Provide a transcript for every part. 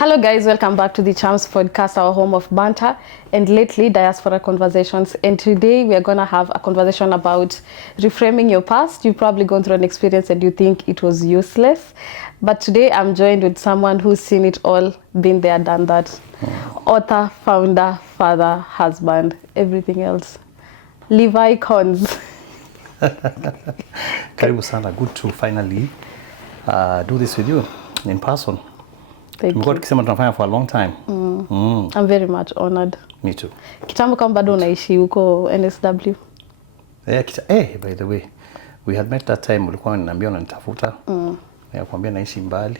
Hello guys, welcome back to the Charms podcast, our home of banter and lately diaspora conversations. And today we are going to have a conversation about reframing your past. You've probably gone through an experience and you think it was useless. But today I'm joined with someone who's seen it all, been there, done that. Author, founder, father, husband, everything else. Levi Koines. Karibu sana, good to finally do this with you in person. Tumekuwa tukisema tunafanya for a long time. I'm very much honored. Me too. Kitambo kama bado unaishi huko NSW. By the way, we had met that time, ulikuwa unaniambia unanitafuta. Nakwambia naishi mbali.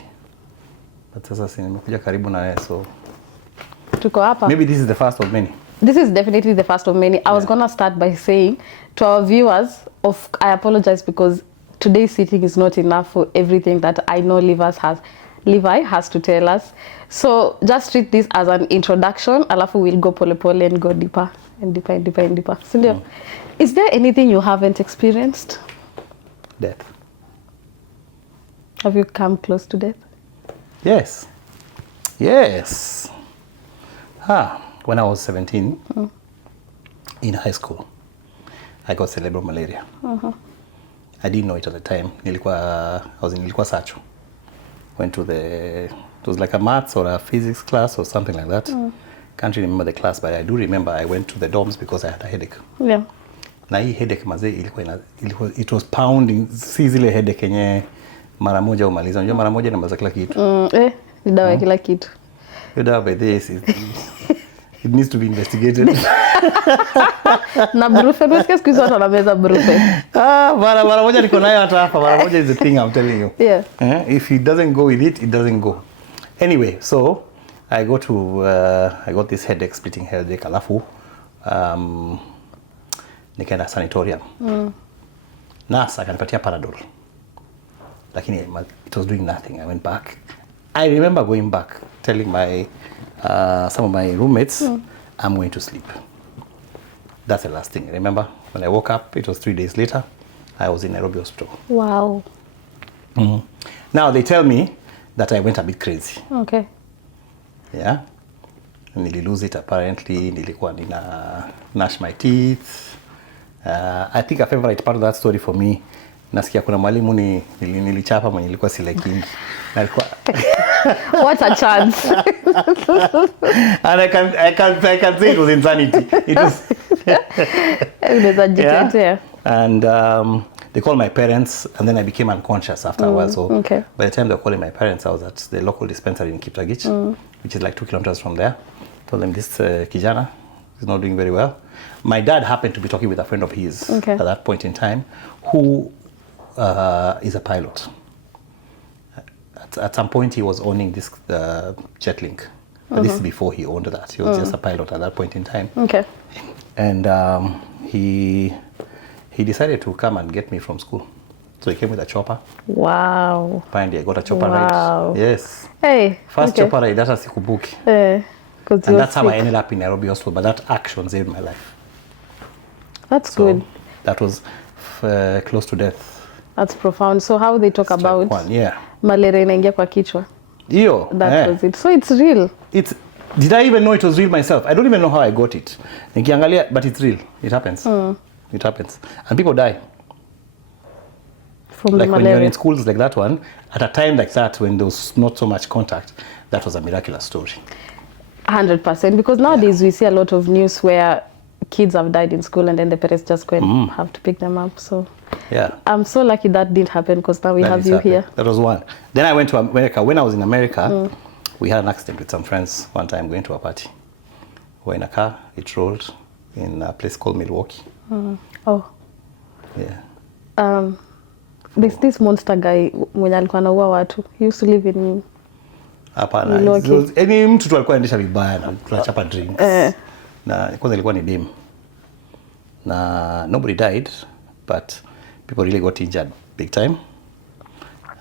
But sasa nimekuja karibu na wewe, so tuko hapa. Maybe this is the first of many. This is definitely the first of many. I was going to start by saying to our viewers, I apologize because today's sitting is not enough for everything that I know Levi has to tell us. So just treat this as an introduction. Alafu we'll go pole pole and go deeper and deeper and deeper and deeper. So, is there anything you haven't experienced? Death. Have you come close to death? Yes. When I was 17, in high school, I got cerebral malaria. I didn't know it at the time. Nilikuwa Sacho. Went to it was like a maths or a physics class or something like that. Can't really remember the class, but I do remember I went to the dorms because I had a headache. Yeah. Na hii headache it was pounding, si zile headache yenye mara moja umaliza. Unajua mara moja inamaliza kila kitu. Ni dawa kila kitu. Hiyo dawa by this it needs to be investigated. Na brufe, nasikia siku hizo wanameza brufe. Mara moja niko nayo hata hapa. Mara moja is the thing I'm telling you. Yeah. If it doesn't go with it doesn't go. Anyway, so I got this headache, splitting headache, alafu nikaenda sanatorium. Nurse akanipatia Panadol. Lakini it was doing nothing. I went back. I remember going back, telling some of my roommates, I'm going to sleep. That's the last thing. Remember, when I woke up, it was 3 days later, I was in Nairobi hospital. Wow. Now, they tell me that I went a bit crazy. Okay. Yeah. Nili lose it apparently. Nilikuwa gnash my teeth. I think a favorite part of that story for me, nasikia kuna mwalimu nilichapa mwenye nilikuwa silekingi. What a chance. And I can say it was insanity. It was yeah. And they called my parents, and then I became unconscious after a while. So by the time they were calling my parents, I was at the local dispensary in Kiptagich, which is like 2 kilometers from there. Told them this kijana is not doing very well. My dad happened to be talking with a friend of his at that point in time, who is a pilot. At some point, he was owning this Jetlink. But this is before he owned that. He was just a pilot at that point in time. Okay. And he decided to come and get me from school. So he came with a chopper. Wow. Finally, I got a chopper ride. Yes. Hey. First chopper ride, hata sikubuki. And that's how I ended up in Nairobi Hospital. But that action saved my life. That's good. That was close to death. That's profound. So how they talk about malaria inaingia kwa kichwa? That was it. So it's real. Did I even know it was real myself? I don't even know how I got it. Nikiangalia, but it's real. It happens. It happens. And people die. From like when you're in schools like that one, at a time like that when there was not so much contact, that was a miraculous story. 100%. Because nowadays we see a lot of news where kids have died in school and then the parents just go and have to pick them up. So yeah, I'm so lucky that didn't happen because now we have you here. That was one. Then I went to America. When I was in America, we had an accident with some friends one time going to a party. We were in a car, it rolled in a place called Milwaukee. Oh. Yeah. There's this monster guy mwenye alikuwa anaua watu. He used to live in Hapana. Any mtu tu alikuwa anaendesha vibaya na tunachapa drinks. Na kwanza ilikuwa ni dim. Na nobody died, but people really got injured big time.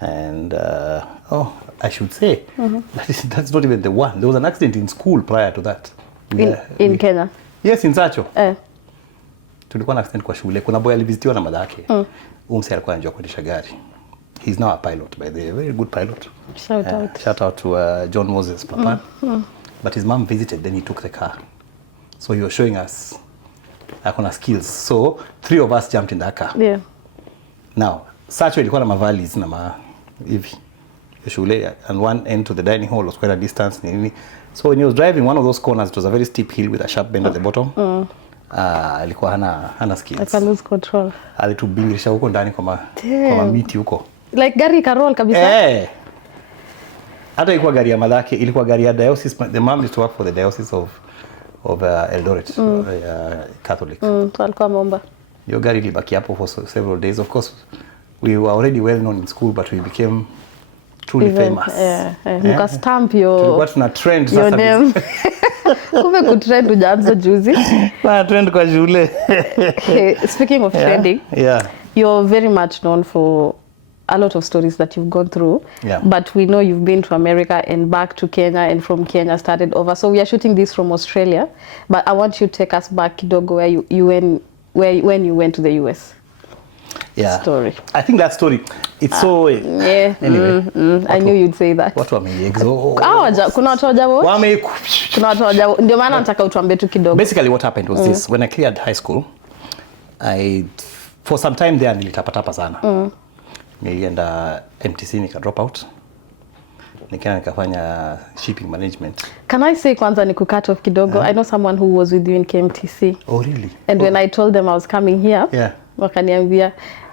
And I should say that's not even the one. There was an accident in school prior to that. In Kenya. Yes, in Sacho. Tulikuwa na accident kwa shule. Kuna boy alivisitiwa na madhake. Umse alikuwa anajua kuendesha gari. He's now a pilot, by the way, a very good pilot. Shout out to John Moses, Papa. But his mom visited, then he took the car. So he was showing us akona skills. So 3 of us jumped in that car. Yeah. Now, Sacho ilikuwa na mavalis na hivi shule, and one end to the dining hall was quite a distance nini. So when he was driving one of those corners, it was a very steep hill with a sharp bend at the bottom. Alikuwa hana skills. I can lose control. Alitubingirisha huko ndani kwa miti huko. Like gari karol kabisa. Hata ilikuwa gari ya madhake, ilikuwa gari ya diocese. The mom used to work for the diocese of Eldoret, Catholic. So alikuwa ameomba. Your gari ilibaki hapo for several days. Of course, we were already well known in school, but we became truly famous. Muka stamp your... Tulikuwa tuna trend your name. Kumbe kutrend ujaanza juzi. Na trend kwa shule. Speaking of trending, you're very much known for a lot of stories that you've gone through. But we know you've been to America and back to Kenya, and from Kenya started over. So we are shooting this from Australia, but I want you to take us back kidogo when you went to the US. Story. I think that story, it's so... Anyway. I knew you'd say that. Watu wameexo. Kuna watu wajabo. Ndio maana nataka utuambie tu kidogo. Basically what happened was this. When I cleared high school, for some time there nilitapatapa sana. Nilienda MTC nika drop out. Nikaenda nikafanya shipping management. Can I say kwanza ni cut off kidogo? I know someone who was with you in KMTC. Oh really? And when I told them I was coming here, wakaniambia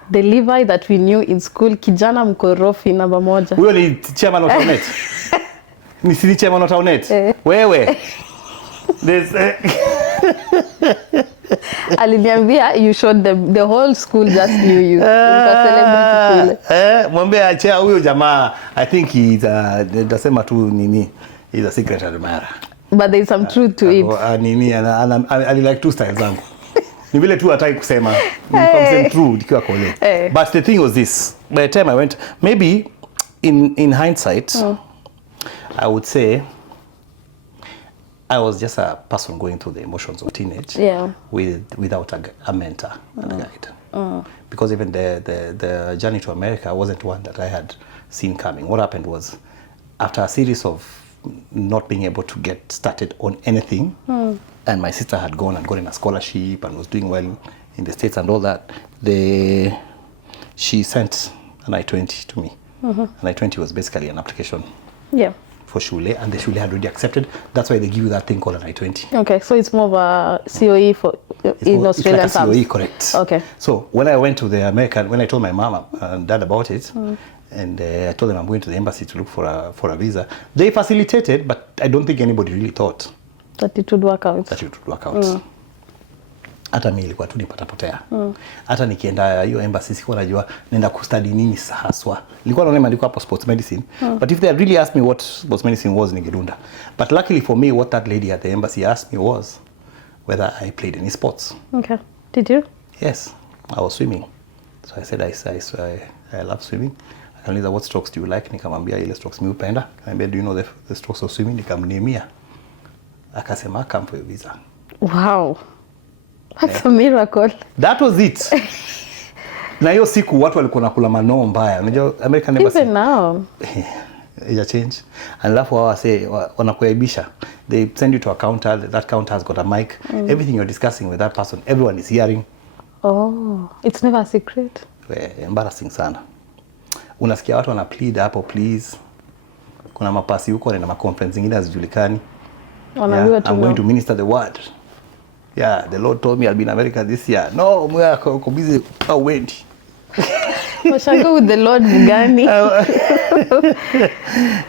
the Levi that we knew in school, kijana mkorofi namba moja. Huyo ni chairman of Taunet. Ni si chairman of Taunet. Wewe. Aliniambia you showed them, the whole school just knew you. Mwambie achia huyo jamaa. I think he's dasema tu nini. He's a secret admirer. But there's some truth to it. Nini I like two styles zangu. Ni vile tu hataki kusema. Ni true nikiwa kole. But the thing was this. By the time I went, maybe in hindsight, I would say I was just a person going through the emotions of teenage without a mentor and a guide. Because even the journey to America wasn't one that I had seen coming. What happened was, after a series of not being able to get started on anything, and my sister had gone and gotten a scholarship and was doing well in the States and all that, she sent an I-20 to me. An I-20 was basically an application for Shule, and the Shule had already accepted. That's why they give you that thing called an I-20. Okay, so it's more of a COE for in Australian it's like a COE, correct. Okay. So when I went to the American, when I told my mom and dad about it, and I told them I'm going to the embassy to look for a visa, they facilitated, but I don't think anybody really thought that it would work out. Hata mimi ilikuwa tu nipatapotea. Hata nikienda hiyo embassy sikuwa najua naenda kustudy nini haswa. Nilikuwa naona imeandikwa hapo sports medicine, but if they had really asked me what sports medicine was, ningedunda. But luckily for me, what that lady at the embassy asked me was whether I played any sports. Okay. Did you? Yes, I was swimming. So I said I love swimming. Akaniuliza what strokes do you like? Nikamwambia ile strokes mimi hupenda. Akaniambia do you know the strokes of swimming? Nikamnamia. Akasema come for your visa. Wow. That's a miracle. That was it. Na hiyo siku watu walikuwa nakula manoo mbaya. Unajua American embassy. Even now. It change. Alafu wanakuaibisha. They send you to a counter. That counter has got a mic. Everything you're discussing with that person, everyone is hearing. Oh, it's never a secret. Embarrassing sana. Unasikia watu wana plead hapo, please. Kuna mapasi huko na conference zingine hazijulikani. I'm going to minister the word. Yeah, the Lord told me I'll be in America this year. No, I'm busy. Oh, wait. Washago with the Lord Mugani.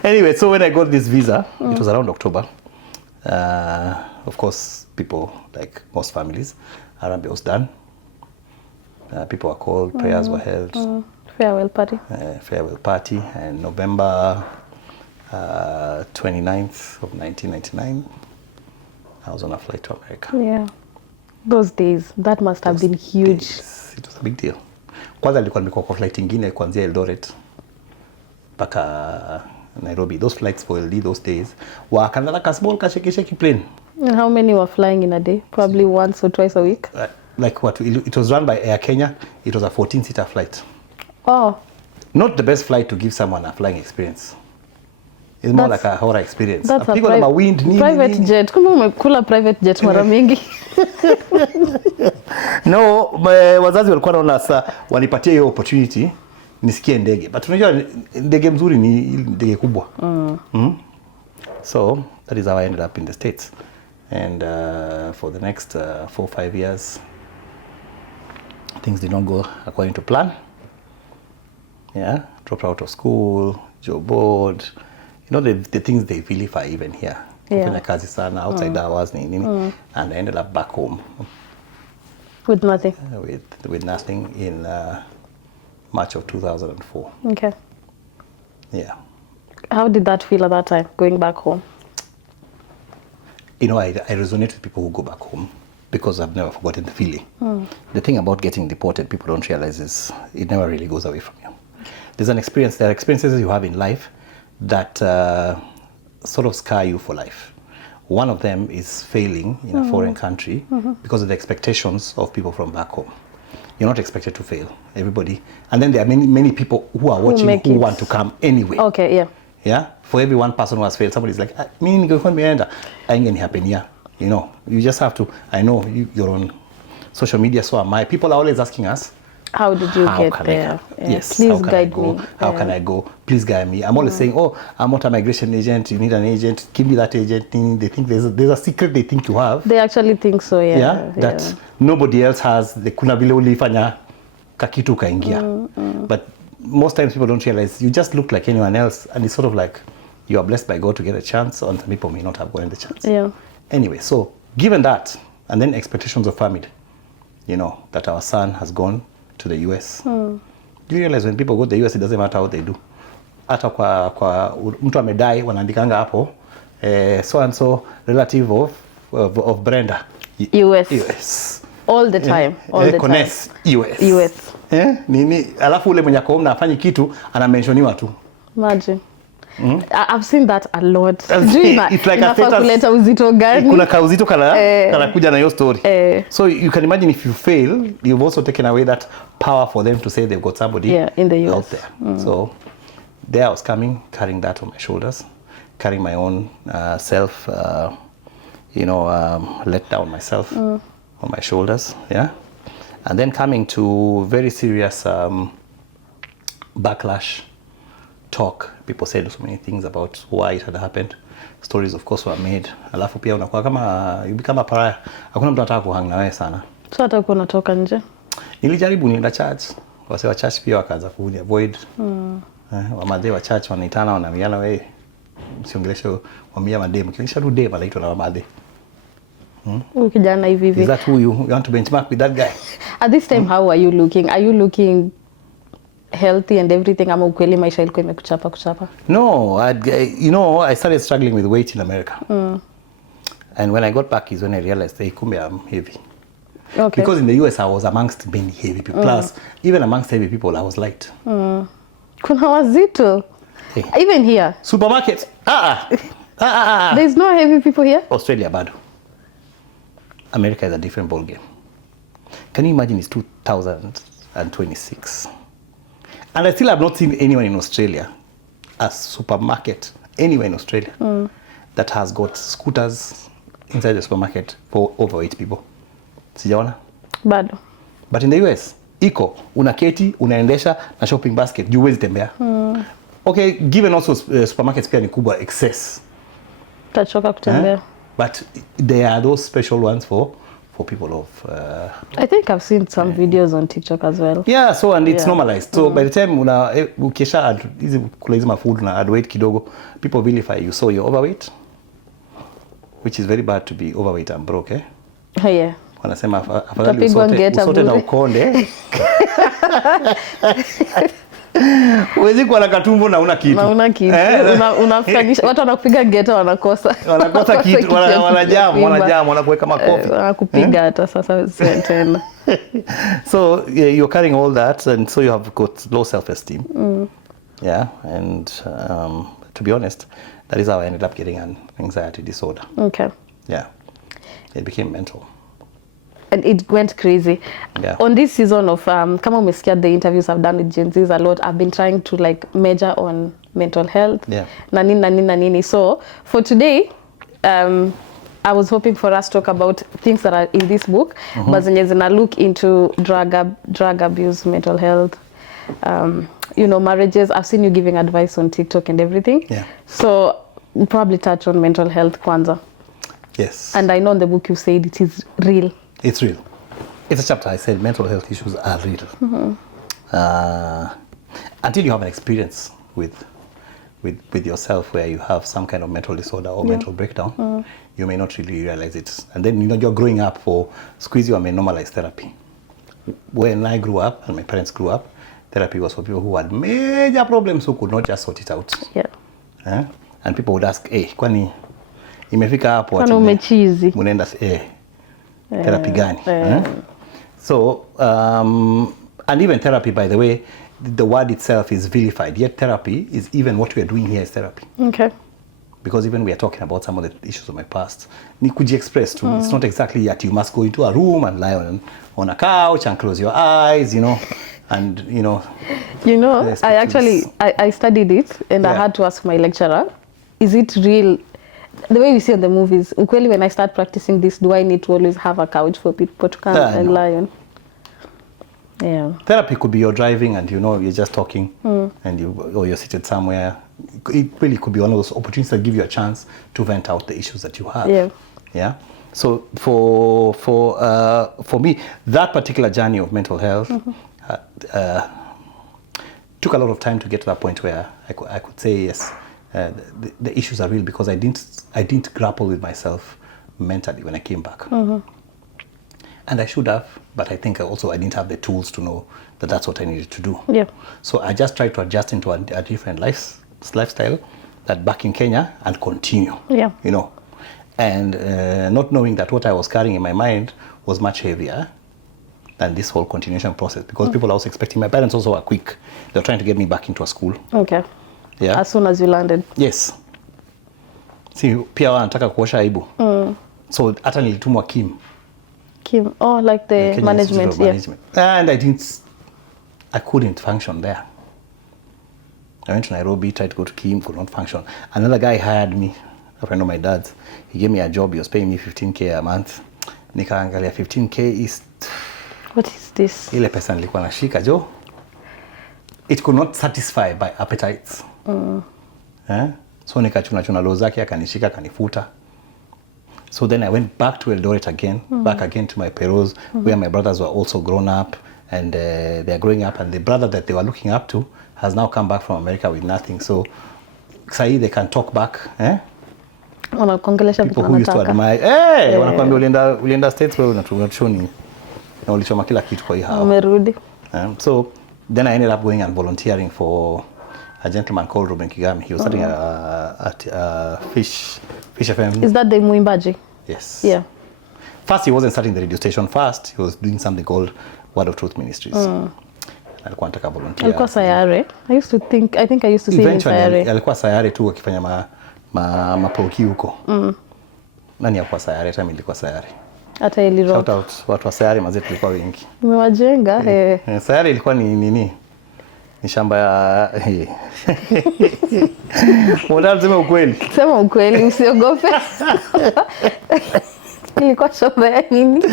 Anyway, so when I got this visa, it was around October. Of course, people, like most families, Arabia was done. People were called, prayers were held. Farewell party. Farewell party. And November 29th of 1999, I was on a flight to America. Yeah. Those days, that must have been huge. It was a big deal. Kwanza nilikuwa nimekuwa kwa flight ingine kuanzia Eldoret mpaka Nairobi. Those flights for LD those days were kind of like a small kasheki plane. And how many were flying in a day? Probably once or twice a week? Like what? It was run by Air Kenya. It was a 14-seater flight. Oh. not the best flight to give someone a flying experience. It's more like a horror experience. That's a People about wind, private jet. Kumbe umekula private jet mara mingi. No, wazazi walikuwa naona sasa wanipatie hiyo opportunity nisikie ndege. But unajua ndege mzuri ni ndege kubwa. So that is how I ended up in the States. And for the next 4 or 5 years, things did not go according to plan. Yeah, dropped out of school, job board. You know the things they vilify even here. Kufanya kazi sana outside hours nini. And I ended up back home. With nothing. With nothing in March of 2004. Okay. Yeah. How did that feel at that time, going back home? You know, I resonate with people who go back home because I've never forgotten the feeling. The thing about getting deported, people don't realize is it never really goes away from you. There are experiences you have in life that sort of scar you for life. One of them is failing in a foreign country because of the expectations of people from back home. You're not expected to fail, everybody. And then there are many people who are watching who want to come anyway. Okay, yeah. Yeah, for every one person who has failed, somebody's like, "Me ningekuwa nimeenda, ain't gonna happen here." You know, you just have to. I know you're on social media, so am I. People are always asking us, how did you get there? Yes, please how can guide I go? me. How can I go? Please guide me. I'm always saying, "Oh, I'm not a migration agent. You need an agent. Give me that agent." They think there's a secret they think you have. They actually think so, yeah. Yeah, that nobody else has. The kuna vile ulifanya kakitu kaingia. But most times people don't realize you just look like anyone else, and it's sort of like you are blessed by God to get a chance, and some people may not have gotten the chance. Yeah. Anyway, so given that, and then expectations of family, you know, that our son has gone to the US. Do you realize when people go to the US, it doesn't matter what they do. Hata kwa mtu amedai wanaandikanga hapo so and so relative of Brenda. US. All the time. All the Kones, time. US. Nini alafu ule mwenye akoona afanye kitu anamenshoniwa tu. Imagine. I've seen that a lot. It's like a status. Kuleta uzito gani? Kuna kauzito kana kuja na hiyo story. So you can imagine if you fail, you've also taken away that power for them to say they've got somebody in the US. out there. So there I was coming, carrying that on my shoulders, carrying my own let down myself on my shoulders, yeah. And then coming to very serious backlash talk. People said so many things about why it had happened. Stories of course were made. Alafu pia unakuwa kama you become a pariah. Hakuna mtu anataka kuhang na wewe sana. So hata uko unatoka nje? Nilijaribu nienda church. Wase wa church pia wakaanza kuni avoid. Wamadhe wa church wanaitana wanaambiana wewe msiongeleshe wamia madem. Kilisha tu dem anaitwa na wamadhe. Kijana hivi. Is that who you want to benchmark with that guy? At this time how are you looking? Are you looking healthy and everything, ama ukweli maisha ilikuwa imekuchapa? No, I started struggling with weight in America. And when I got back is when I realized, hey, kumbe I'm heavy. Okay. Because in the US I was amongst many heavy people. Plus, even amongst heavy people I was light. Kuna wazito. Hey. Even here. Supermarket. There's no heavy people here? Australia bado. America is a different ball game. Can you imagine it's 2026? And I still have not seen anyone in Australia, a supermarket, anywhere in Australia, that has got scooters inside the supermarket for overweight people. Sijaona? Bado. But in the US, iko, unaketi, unaendesha na shopping basket, huwezi tembea. Okay, given also supermarkets pia ni kubwa excess. Tachoka kutembea. But there are those special ones for people of I think I've seen some videos on TikTok as well. Yeah, so and it's normalized. So by the time ukisha hizi kula hizi mafood na add weight kidogo, people vilify you. So you're overweight, which is very bad to be overweight and broke, eh? Yeah. Wanasema afadhali usote na ukonde. Uwezi kuwa na katumbo na una kitu. Na una kitu. Unafikisha watu wanakupiga geta wanakosa. Wanakosa kitu, wanajam, wanakuweka makofi. Wanakupiga hata sasa tena. So you're carrying all that, and so you have got low self-esteem. Yeah, and to be honest, that is how I ended up getting an anxiety disorder. Okay. Yeah, it became mental. and it went crazy. Yeah. On this season of kama umesikia the interviews I've done with Gen Zs a lot, I've been trying to like measure on mental health. Yeah. Na nini. So for today, I was hoping for us to talk about things that are in this book, but zenye zina look into drug abuse, mental health, you know, marriages. I've seen you giving advice on TikTok and everything. Yeah. So we'll probably touch on mental health kwanza. Yes. And I know in the book you said it is real. It's real. It's a chapter I said mental health issues are real. Until you have an experience with yourself where you have some kind of mental disorder or mental breakdown, you may not really realize it. And then, you know, you're growing up for squeeze you may normalize therapy. When I grew up and my parents grew up, therapy was for people who had major problems who could not just sort it out. Yeah. And people would ask, hey, kwani imefika hapo Kwani umechizi? Munaenda therapy gani? So, and even therapy, by the way, the word itself is vilified. Yet therapy is even what we are doing here is therapy. Okay. Because even we are talking about some of the issues of my past. Ni kuji-express too. It's not exactly that you must go into a room and lie on a couch and close your eyes, you know, and, you know. You know, I studied it and I had to ask my lecturer, is it real? The way we see on the movies, ukweli, when I start practicing this, do I need to always have a couch for people to come and lie on? Yeah. Therapy could be you're driving and, you know, you're just talking and you're seated somewhere. It really could be one of those opportunities that give you a chance to vent out the issues that you have. Yeah. Yeah. So for me, that particular journey of mental health took a lot of time to get to that point where I could say yes, the issues are real, because I didn't grapple with myself mentally when I came back. And I should have, but I think also I didn't have the tools to know that that's what I needed to do. Yeah. So I just tried to adjust into a different lifestyle, that back in Kenya, and continue. Yeah. You know, and not knowing that what I was carrying in my mind was much heavier than this whole continuation process, because people are also expecting. My parents also were quick. They were trying to get me back into a school. Okay. Yeah. As soon as you landed. Yes. See, pia wanataka kuosha aibu. So hata nilitumwa Kim. Oh, like the management. Yeah. And I couldn't function there. I went to Nairobi, tried to go to Kim, could not function. Another guy hired me, a friend of my dad's. He gave me a job. He was paying me 15K a month. Nikaangalia 15K is... What is this? Ile pesa nilikuwa nashika jo. It could not satisfy my appetites. So nikachuna loo zake, akanishika, akanifuta. So then I went back to Eldoret again, back again to my Peros, where my brothers were also grown up, and they are growing up, and the brother that they were looking up to has now come back from America with nothing. So sahi they can talk back. People who used to admire, wanakuambia ulienda States wewe unatushoni na ulichoma kila kitu kwa hii hawa. Umerudi. So then I ended up going and volunteering for a gentleman called Ruben Kigami. He was starting at Fish FM. Is that the Muimbaji? Yes. Yeah. First, he wasn't starting the radio station. First, he was doing something called Word of Truth Ministries. Alikuwa anataka volunteer. Alikuwa Sayare. I think I used to see him in Sayare. Alikuwa Sayare tu akifanya maproki huko. Nani alikuwa Sayare? Hata mimi nilikuwa Sayare. Hata ili rock. Shout out watu wa Sayare, mazee tulikuwa wengi. Umewajenga. Sayare ilikuwa ni nini? Ni shamba ya Mbona sema ukweli? Sema ukweli, usiogope. Ilikuwa shamba ya nini?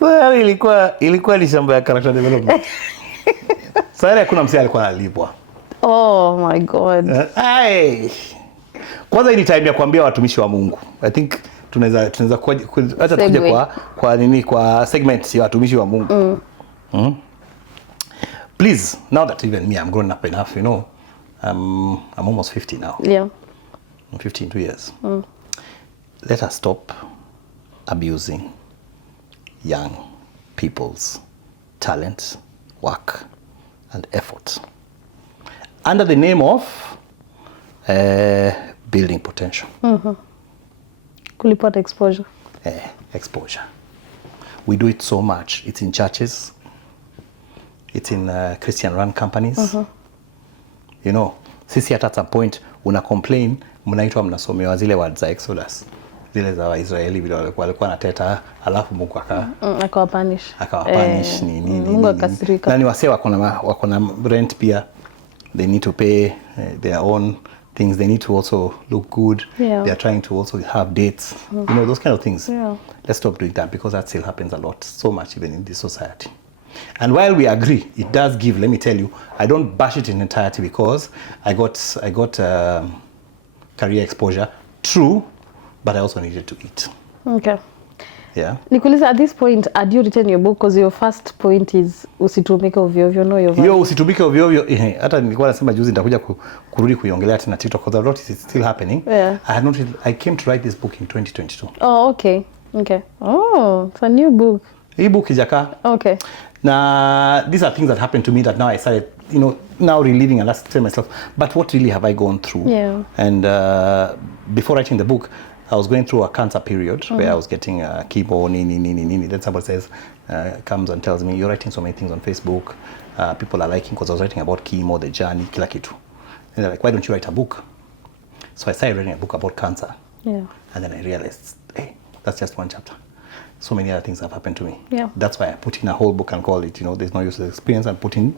Sayare ilikuwa ni shamba ya character development. Sayare hakuna msee alikuwa analipwa. Oh my God. Kwanza hii ni time ya kuambia watumishi wa Mungu. I think tunaweza hata tukuje kwa segment ya watumishi wa Mungu. Please, now that even me, I'm grown up enough, you know, I'm almost 50 now. Yeah. I'm 50 in 2 years. Let us stop abusing young people's talent, work, and effort under the name of building potential. Kulipata exposure. Exposure. We do it so much. It's in churches. It's in Christian-run companies. You know, sisi at some point una complain, mnaitwa mnasomewa zile words za Exodus. zile za Waisraeli vile walikuwa nateta, alafu Mungu akawa punish Mungu akasirika. Na ni wasee wako na rent pia, they need to pay their own things, they need to also look good, they are trying to also have dates, you know, those kind of things. Let's stop doing that, because that still happens a lot, so much even in this society. And while we agree, it does give, let me tell you, I don't bash it in entirety, because I got career exposure, true, but I also needed to eat. Okay. Yeah. Nikuuliza, at this point, had you written your book? Because your first point is usitumike ovyo ovyo, know your value. Yo, usitumike ovyo ovyo. Hata nilikuwa nasema juzi nitakuja kurudi kuiongelea tena TikTok, because a lot is still happening. Yeah. I came to write this book in 2022. Oh, okay. Okay. Oh, it's a new book. Hii book ijaka. Okay. Now, these are things that happened to me that now I started, you know, now reliving and asking myself, but what really have I gone through? Yeah. And before writing the book, I was going through a cancer period where I was getting chemo, nini. Then somebody says, comes and tells me, you're writing so many things on Facebook. People are liking, because I was writing about chemo, the journey, kila kitu. And they're like, why don't you write a book? So I started writing a book about cancer. Yeah. And then I realized, hey, that's just one chapter. So many other things have happened to me. Yeah. That's why I put in a whole book and call it, you know, there's no use of experience, and put in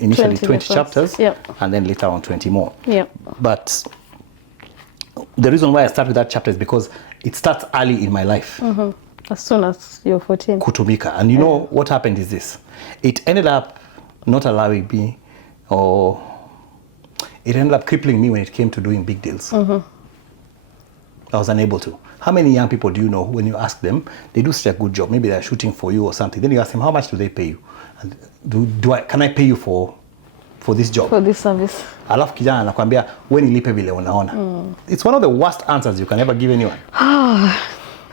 initially 20 chapters, and then later on 20 more. Yeah. But the reason why I start with that chapter is because it starts early in my life. As soon as you're 14. Kutumika. And you know what happened is this. It ended up not allowing me, or it ended up crippling me when it came to doing big deals. I was unable to. How many young people do you know, when you ask them, they do such a good job, maybe they're shooting for you or something, then you ask them, how much do they pay you? And can I pay you for this job? For this service. Alafu kijana anakuambia, wewe nilipe vile unaona. It's one of the worst answers you can ever give anyone.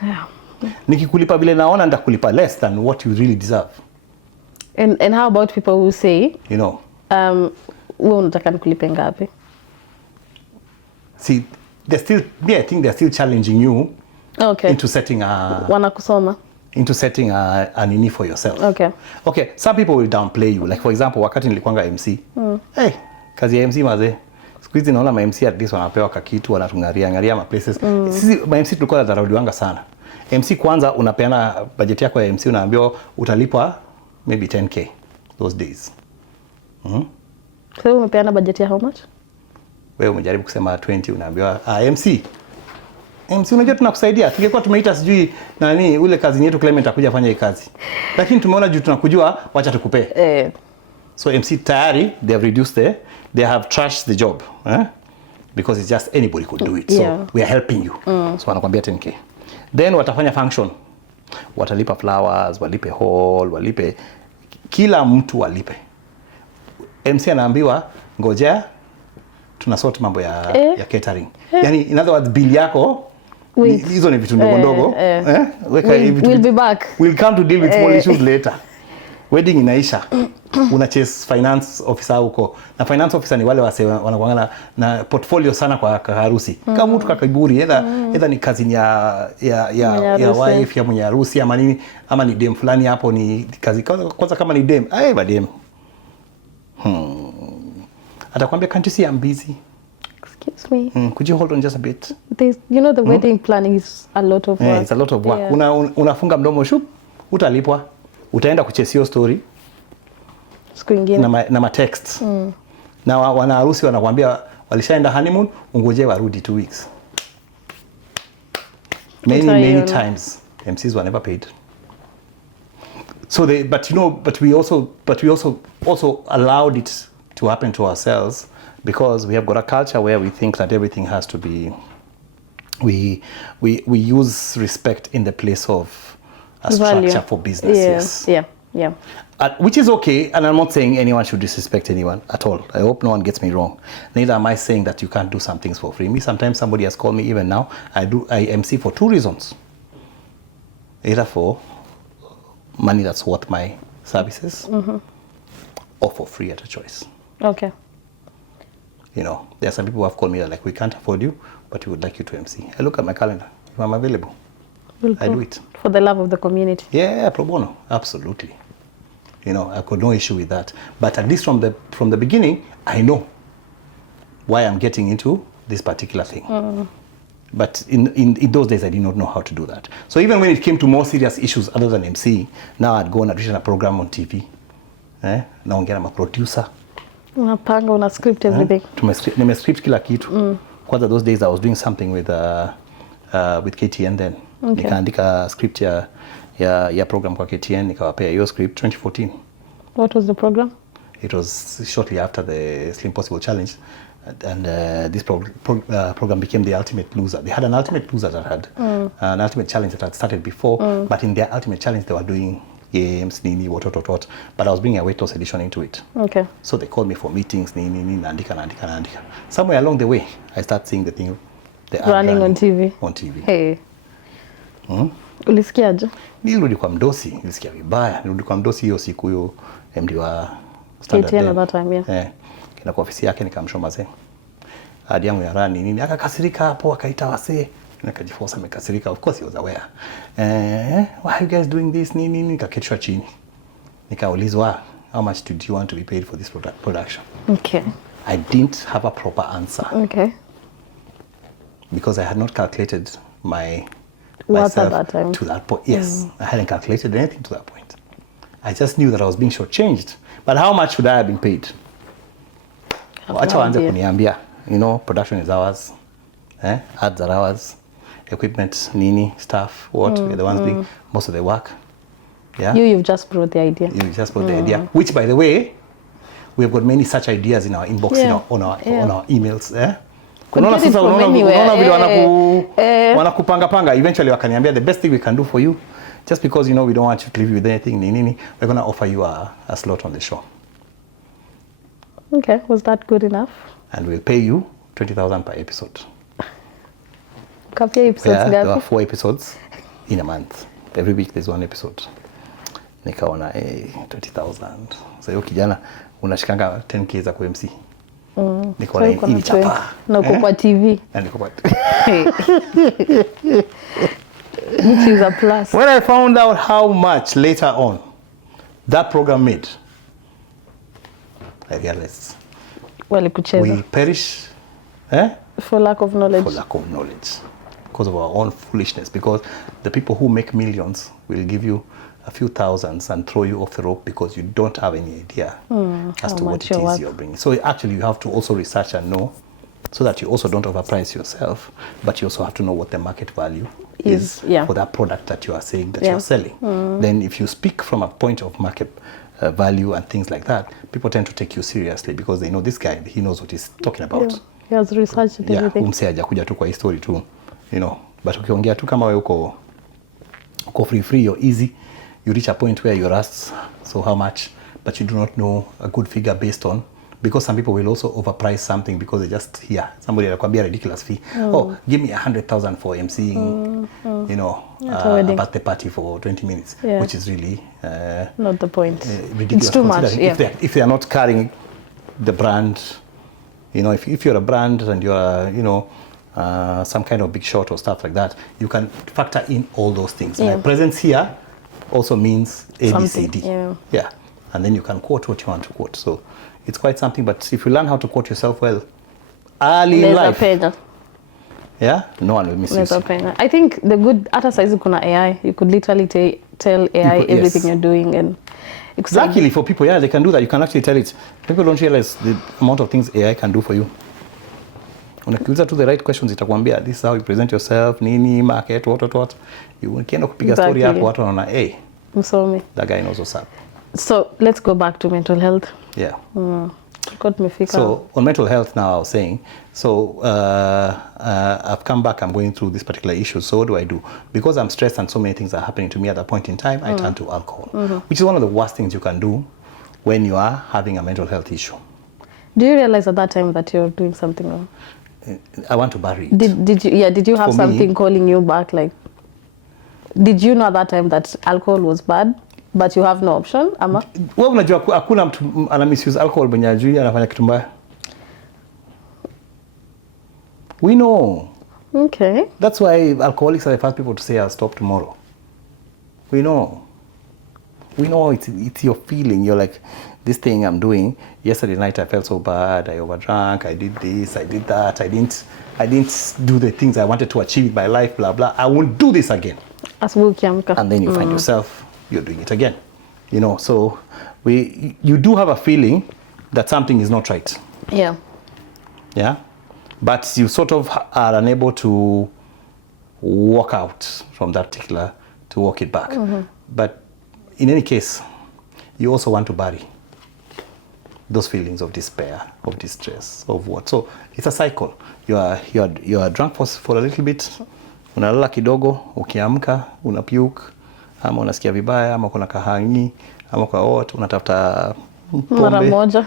Yeah. Nikikulipa vile naona, ndakulipa less than what you really deserve. And how about people who say, you know, wewe unataka nikulipe ngapi? See, I think they're still challenging you into setting wanakusoma. Into setting a nini for yourself. Okay, some people will downplay you. Like for example, wakati nilikuanga MC. Hey, kazi ya MC maze. Siku hizi naona ma MC at least wanapewa kakitu, wanatungaria ma places. Sisi ma MC tulikuwa tunadharauliwanga sana. MC kwanza unapeana budget yako ya MC, unaambiwa utalipwa maybe 10k those days. So umepeana budget ya how much? Wewe umejaribu kusema 20, unaambiwa MC unajua tunakusaidia. Tungekuwa tumeita sijui nani ule kazi yetu Clement akuja fanya hii kazi. Lakini tumeona juu tunakujua, wacha tukupe. So MC tayari they have reduced they have trashed the job, because it's just anybody could do it. So we are helping you. So wanakuambia 10k. Then watafanya function. Watalipa flowers, walipe hall, walipe kila mtu walipe. MC anaambiwa ngojea tunasort mambo ya catering. Yani in other words, bill yako hizo ni vitu ndogo ndogo, weka hivi we'll be back. We'll come to deal with small issues later. Wedding inaisha. Una chase finance officer huko. Na finance officer ni wale wase wanakuanga na portfolio sana kwa harusi. Kama mtu kakiburi, either ni kazi ya wife ya mwenye harusi ama nini, ama ni dem fulani hapo, ni kazi kwanza kama ni dem. Dem. Atakwambia, can't you see I'm busy? Excuse me. Could you hold on just a bit? You know, the wedding planning is a lot of work. It's a lot of work. Unafunga mdomo shup, utalipwa. Utaenda kuchase your story. Siku nyingine. Na ma text. Na wana harusi wanakuambia walishaenda honeymoon, ungoje warudi 2 weeks. Many times MCs were never paid. So but we also allowed it to happen to ourselves, because we have got a culture where we think that everything has to be, we use respect in the place of a structure for business. Yeah. Which is okay, and I'm not saying anyone should disrespect anyone at all. I hope no one gets me wrong. Neither am I saying that you can't do some things for free. Sometimes somebody has called me, even now, I MC for 2 reasons. Either for money that's worth my services, or for free at a choice. Okay. You know, there are some people who have called me like, we can't afford you, but we would like you to MC. I look at my calendar. If I'm available, I do it. For the love of the community. Yeah, pro bono. Absolutely. You know, I've got no issue with that. But at least from the beginning, I know why I'm getting into this particular thing. But in those days, I did not know how to do that. So even when it came to more serious issues other than MC, now I'd go and audition a program on TV. Naongea na producer. Unapanga, una script everything. Nime script kila kitu. Kwanza those days I was doing something with KTN then. Okay. Nikaandika script ya program kwa KTN, nikawapea hiyo script 2014. What was the program? It was shortly after the Slim Possible Challenge. And this program became the Ultimate Loser. They had an Ultimate Loser that had an Ultimate Challenge that had started before, but in their Ultimate Challenge they were doing games, what. But I was bringing a weight loss edition into it. Okay. So they called me for meetings, nandika. Somewhere along the way, I started seeing the thing, running on TV. On TV. Hey. Ulisikiaje? Nilirudi kwa mdosi, nilisikia vibaya. Nilirudi kwa mdosi hiyo siku hiyo MD wa Standard. KTN at that time, yeah. Kina kwa ofisi yake nikamshoma mzee. Hadi yangu ya rani nini akakasirika hapo akaita wasee. Nikajiforce amekasirika. Of course he was aware. Why are you guys doing this? Nini nikaketishwa chini. Nikaulizwa how much do you want to be paid for this production? Okay. I didn't have a proper answer. Okay. Because I had not calculated myself at that time. To that point. Yes. I hadn't calculated anything to that point. I just knew that I was being shortchanged. But how much should I have been paid? Acha waanze kuniambia, production is ours, ads are ours, equipment, nini, staff, what, we're the ones doing most of the work. Yeah. You've just brought the idea. You just brought the idea, which by the way, we have got many such ideas in our inbox, on our emails. Unaona sasa vile wanakupanga. Eventually wakaniambia the best thing we can do for you, just because we don't want you to leave with anything, we're going to offer you a slot on the show. Okay, was that good enough? And we'll pay you 20,000 per episode. Kapia episodes there are 4 episodes in a month. Every week there's 1 episode. Nikaona 20,000. So hiyo kijana unashikanga 10k za kwa MC. Nikaona hii chapa. Na uko kwa TV. Na niko kwa Which is a plus. When I found out how much later on that program made, I realized we perish for lack of knowledge. For lack of knowledge. Because of our own foolishness. Because the people who make millions will give you a few thousands and throw you off the rope because you don't have any idea as to what it is you're bringing. So actually you have to also research and know, so that you also don't overprice yourself, but you also have to know what the market value is for that product that you are saying that you're selling. Then if you speak from a point of market value and things like that, people tend to take you seriously because they know this guy, he knows what he's talking about. He has researched everything. Umse hajakuja tu kwa history tu, but ukiongea tu kama wewe uko free, you're easy, you reach a point where you're asked, so how much, but you do not know a good figure based on, because some people will also overprice something because they just hear somebody anakuambia ridiculous fee. Give me 100,000 for MCing, a birthday party for 20 minutes, which is really not the point. Ridiculous. It's too much. If they are not carrying the brand, if you're a brand and you're some kind of big shot or stuff like that, you can factor in all those things. My presence here also means ABCD. Yeah. And then you can quote what you want to quote. So it's quite something, but if you learn how to quote yourself well early in life, no one will misuse you. I think the good ata size kuna AI, you could literally tell AI everything you're doing, and exactly for people, they can do that. You can actually tell it. People don't realize the amount of things AI can do for you. Unakiuliza to the right questions, itakwambia this is how you present yourself, nini, market, what. You ukienda kupiga story hapo watu wanaona msomi. That guy knows what's up. So let's go back to mental health. Yeah. So on mental health now, I was saying, so I've come back, I'm going through this particular issue. So what do I do? Because I'm stressed and so many things are happening to me at that point in time, I turn to alcohol, which is one of the worst things you can do when you are having a mental health issue. Do you realize at that time that you're doing something wrong? I want to bury it. Did you have something calling you back? Like, did you know at that time that alcohol was bad, but you have no option? Ama? Well, unajua hakuna mtu ana misuse alcohol mwenye ajui anafanya kitu mbaya. We know. Okay. That's why alcoholics are the first people to say I'll stop tomorrow. We know. It's your feeling. You're like, this thing I'm doing, yesterday night I felt so bad, I overdrank, I did this, I did that, I didn't I didn't do the things I wanted to achieve in my life, blah blah. I won't do this again. Asubuhi ukiamka. And then you find yourself, you're doing it again. You know, so you do have a feeling that something is not right. Yeah. Yeah. But you sort of are unable to walk out from that particular, to walk it back. But in any case, you also want to bury those feelings of despair, of distress, of what. So it's a cycle. You are drunk for a little bit, unalala kidogo, ukiamka, unapuke, ama unasikia vibaya, ama kuna kahangi, ama kwa what, unatafuta pombe. Mara moja.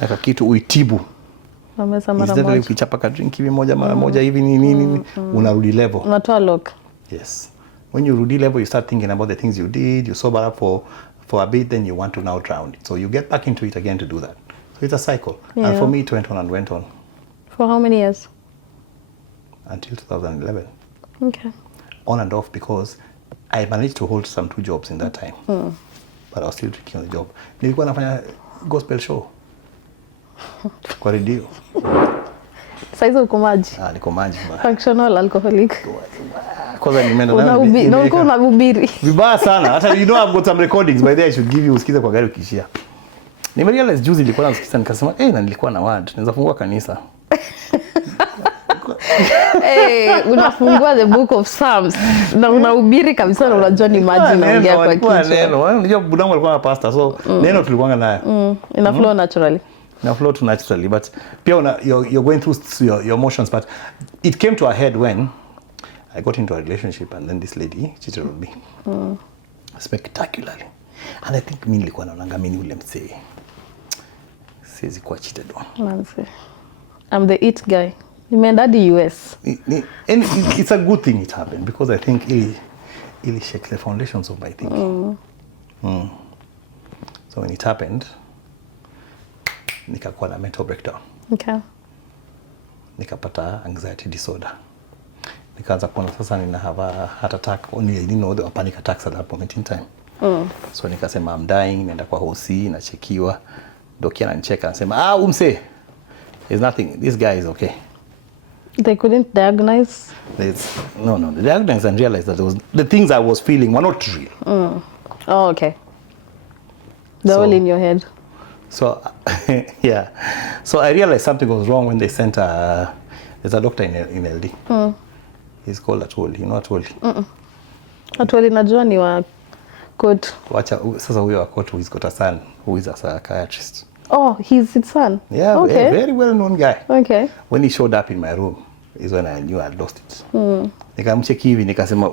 Na kitu uitibu. Unameza mara moja. Instead ukichapa ka drink hivi moja mara moja hivi nini, unarudi level. Unatoa lock. Yes. When you rudi level, you start thinking about the things you did, you sober up for a bit, then you want to now drown it. So you get back into it again to do that. So it's a cycle. Yeah. And for me, it went on and went on. For how many years? Until 2011. Okay. On and off, because I managed to hold some 2 jobs in that time. But I was still drinking on the job. Nilikuwa nafanya gospel show kwa radio. Saizo uko maji. Niko maji. Functional alcoholic. Kwanza nimeenda na uko unahubiri. Vibaya sana. Hata you know I've got some recordings by there I should give you usikize kwa gari ukishia. Nimerealize juzi nilikuwa nasikiza nikasema na nilikuwa na word. Naweza fungua kanisa. Unafungua the book of Psalms na unahubiri kabisa na unajua ni maji naongea kwa kichwa. Unajua budangu alikuwa na pastor, so neno tulikuwa nayo. Ina flow naturally. Ina flow naturally, but pia you're going through your emotions, but it came to a head when I got into a relationship and then this lady cheated on me. Spectacularly. And I think mimi nilikuwa naonanga mimi ule msee. Siwezi kuwa cheated on. Manze. I'm the it guy. Nimeenda hadi US. And it's a good thing it happened because I think it shake the foundations of my thinking. So when it happened, nikakuwa na mental breakdown. Okay. Nikapata anxiety disorder. Nikaanza kuona sasa nina have a heart attack, only I didn't know the panic attacks at that moment in time. So nikasema I'm dying, naenda kwa hosi, nachekiwa. Doki ananicheka anasema, umse. There's nothing. This guy is okay. They couldn't diagnose? No. They diagnosed and realized that the things I was feeling were not real. Oh, okay. They're all in your head. So, yeah. So I realized something was wrong when they sent there's a doctor in LD. He's called Atwoli. You know Atwoli? Atwoli najua ni wa court. Sasa huyo wa court, he's got a son who is a psychiatrist. Oh, he's his son? Yeah, okay. Very well-known guy. Okay. When he showed up in my room, is when I knew I had lost it. Nikamcheki hivi, nikasema,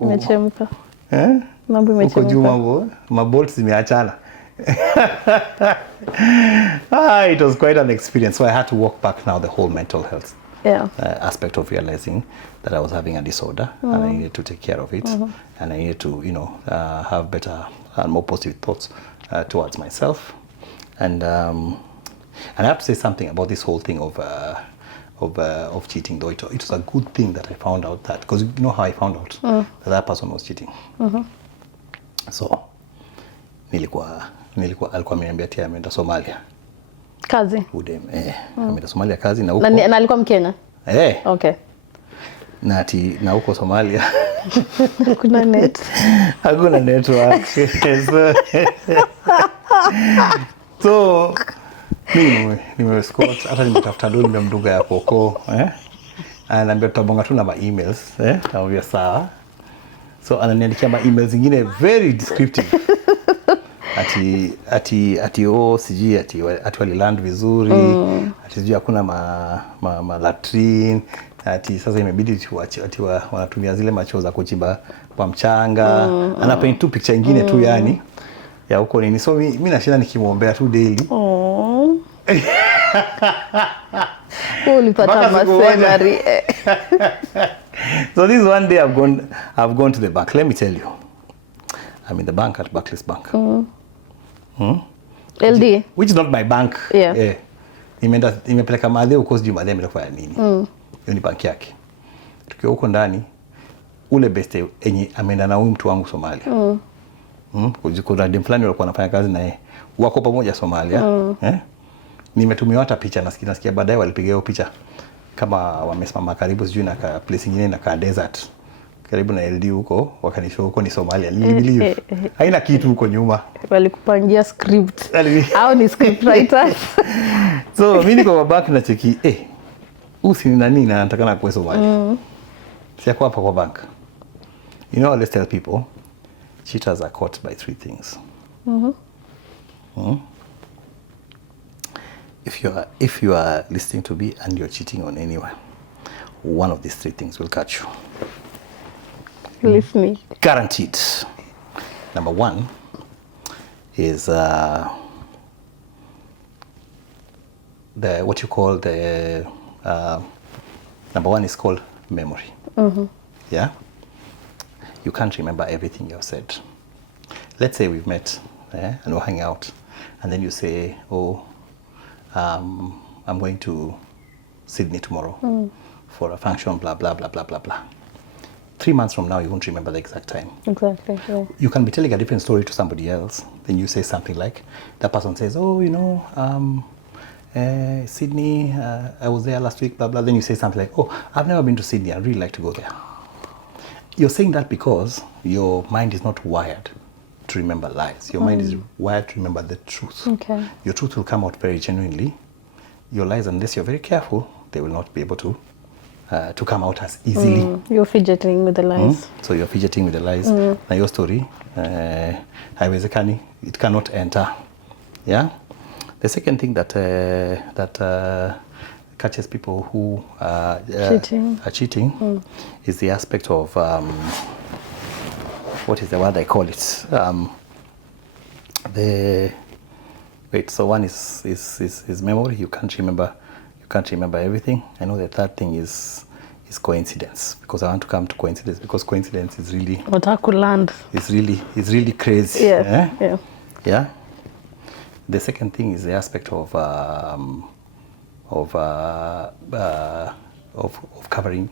Imechemka. Mambo imechemka. Uko juu mambo, mabolts zimeachana. It was quite an experience. So I had to walk back now the whole mental health aspect of realizing that I was having a disorder and I needed to take care of it and I needed to, have better and more positive thoughts towards myself. And I have to say something about this whole thing of cheating, though it was a good thing that I found out that, because you know how I found out that person was cheating. So alikuwa ameniambia tia ameenda Somalia. Kazi? Ameenda Somalia kazi na huko. Na alikuwa Mkenya? Okay. Na huko Somalia. Kuna net. Hakuna network. So mimi nimescot hata nimetafuta doli na mduga ya koko ananiambia tutabonga tu na ma emails naambia sawa. So ananiandikia ma emails zingine very descriptive. ati siji ati waliland vizuri, ati siji hakuna ma latrine, ati sasa imebidi ati wanatumia zile macho za kuchimba kwa mchanga. Anapaint tu picture nyingine tu yani ya huko nini. So mimi nashinda nikimwombea tu daily. Ulipata masenari. So this one day I've gone to the bank. Let me tell you. I'm in the bank at Barclays Bank. LD? Which is not my bank. Yeah. Nimepeleka madhe huko sijui madhe ameenda kufanya nini. Hiyo ni banki yake. Tukiwa huko ndani ule beste enye ameenda na huyu mtu wangu Somalia. Kuna dem fulani walikuwa wanafanya kazi na yeye. Wako pamoja Somalia. Nimetumiwa hata picha nasikia baadaye walipiga hiyo picha. kama wamesimama karibu sijui na place nyingine na ka desert karibu na LD huko, wakanishow huko ni Somalia. Nilibelieve haina kitu huko nyuma. Walikupangia script au ni script writers? So mimi niko kwa bank na cheki usi ni nani na nataka na kwa Somalia. Siako hapa kwa bank. You know, let's tell people cheaters are caught by 3 things. If you are listening to me and you're cheating on anyone, one of these 3 things will catch you. Listening. Guaranteed. Number 1 is the what you call the number 1 is called memory. Yeah, you can't remember everything you've said. Let's say we've met and we're hanging out, and then you say, "Oh, I'm going to Sydney tomorrow for a function." Blah blah blah blah blah blah. 3 months from now, you won't remember the exact time. Exactly. Yeah. You can be telling a different story to somebody else. Then you say something like, that person says, "Oh, you know, Sydney, I was there last week, blah, blah." Then you say something like, "Oh, I've never been to Sydney. I'd really like to go there." You're saying that because your mind is not wired to remember lies. Your mind is wired to remember the truth. Okay. Your truth will come out very genuinely. Your lies, unless you're very careful, they will not be able to come out as easily. You're fidgeting with the lies. So you're fidgeting with the lies. Now your story, haiwezekani, it cannot enter. Yeah. The second thing that catches people who are cheating is the aspect of what is the word I call it? So one is memory. You can't remember everything. I know the third thing is coincidence, because I want to come to coincidence, because coincidence is really What I could land. It's really crazy. Yeah. Yeah. Yeah. The second thing is the aspect of covering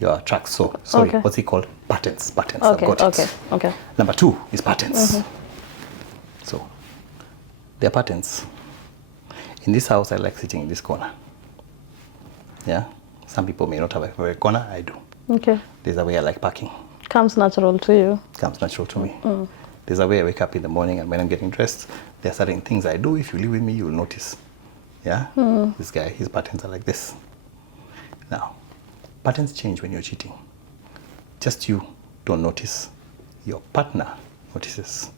your tracks. So sorry, what's it called? Patterns. Okay. I've got it. Okay. Number 2 is patterns. So there are patterns. In this house, I like sitting in this corner. Yeah. Some people may not have a favorite corner. I do. Okay. There's a way I like parking. Comes natural to you. Comes natural to me. There's a way I wake up in the morning, and when I'm getting dressed, there are certain things I do. If you live with me, you will notice. Yeah? This guy, his patterns are like this. Now, patterns change when you're cheating. Just you don't notice. Your partner notices.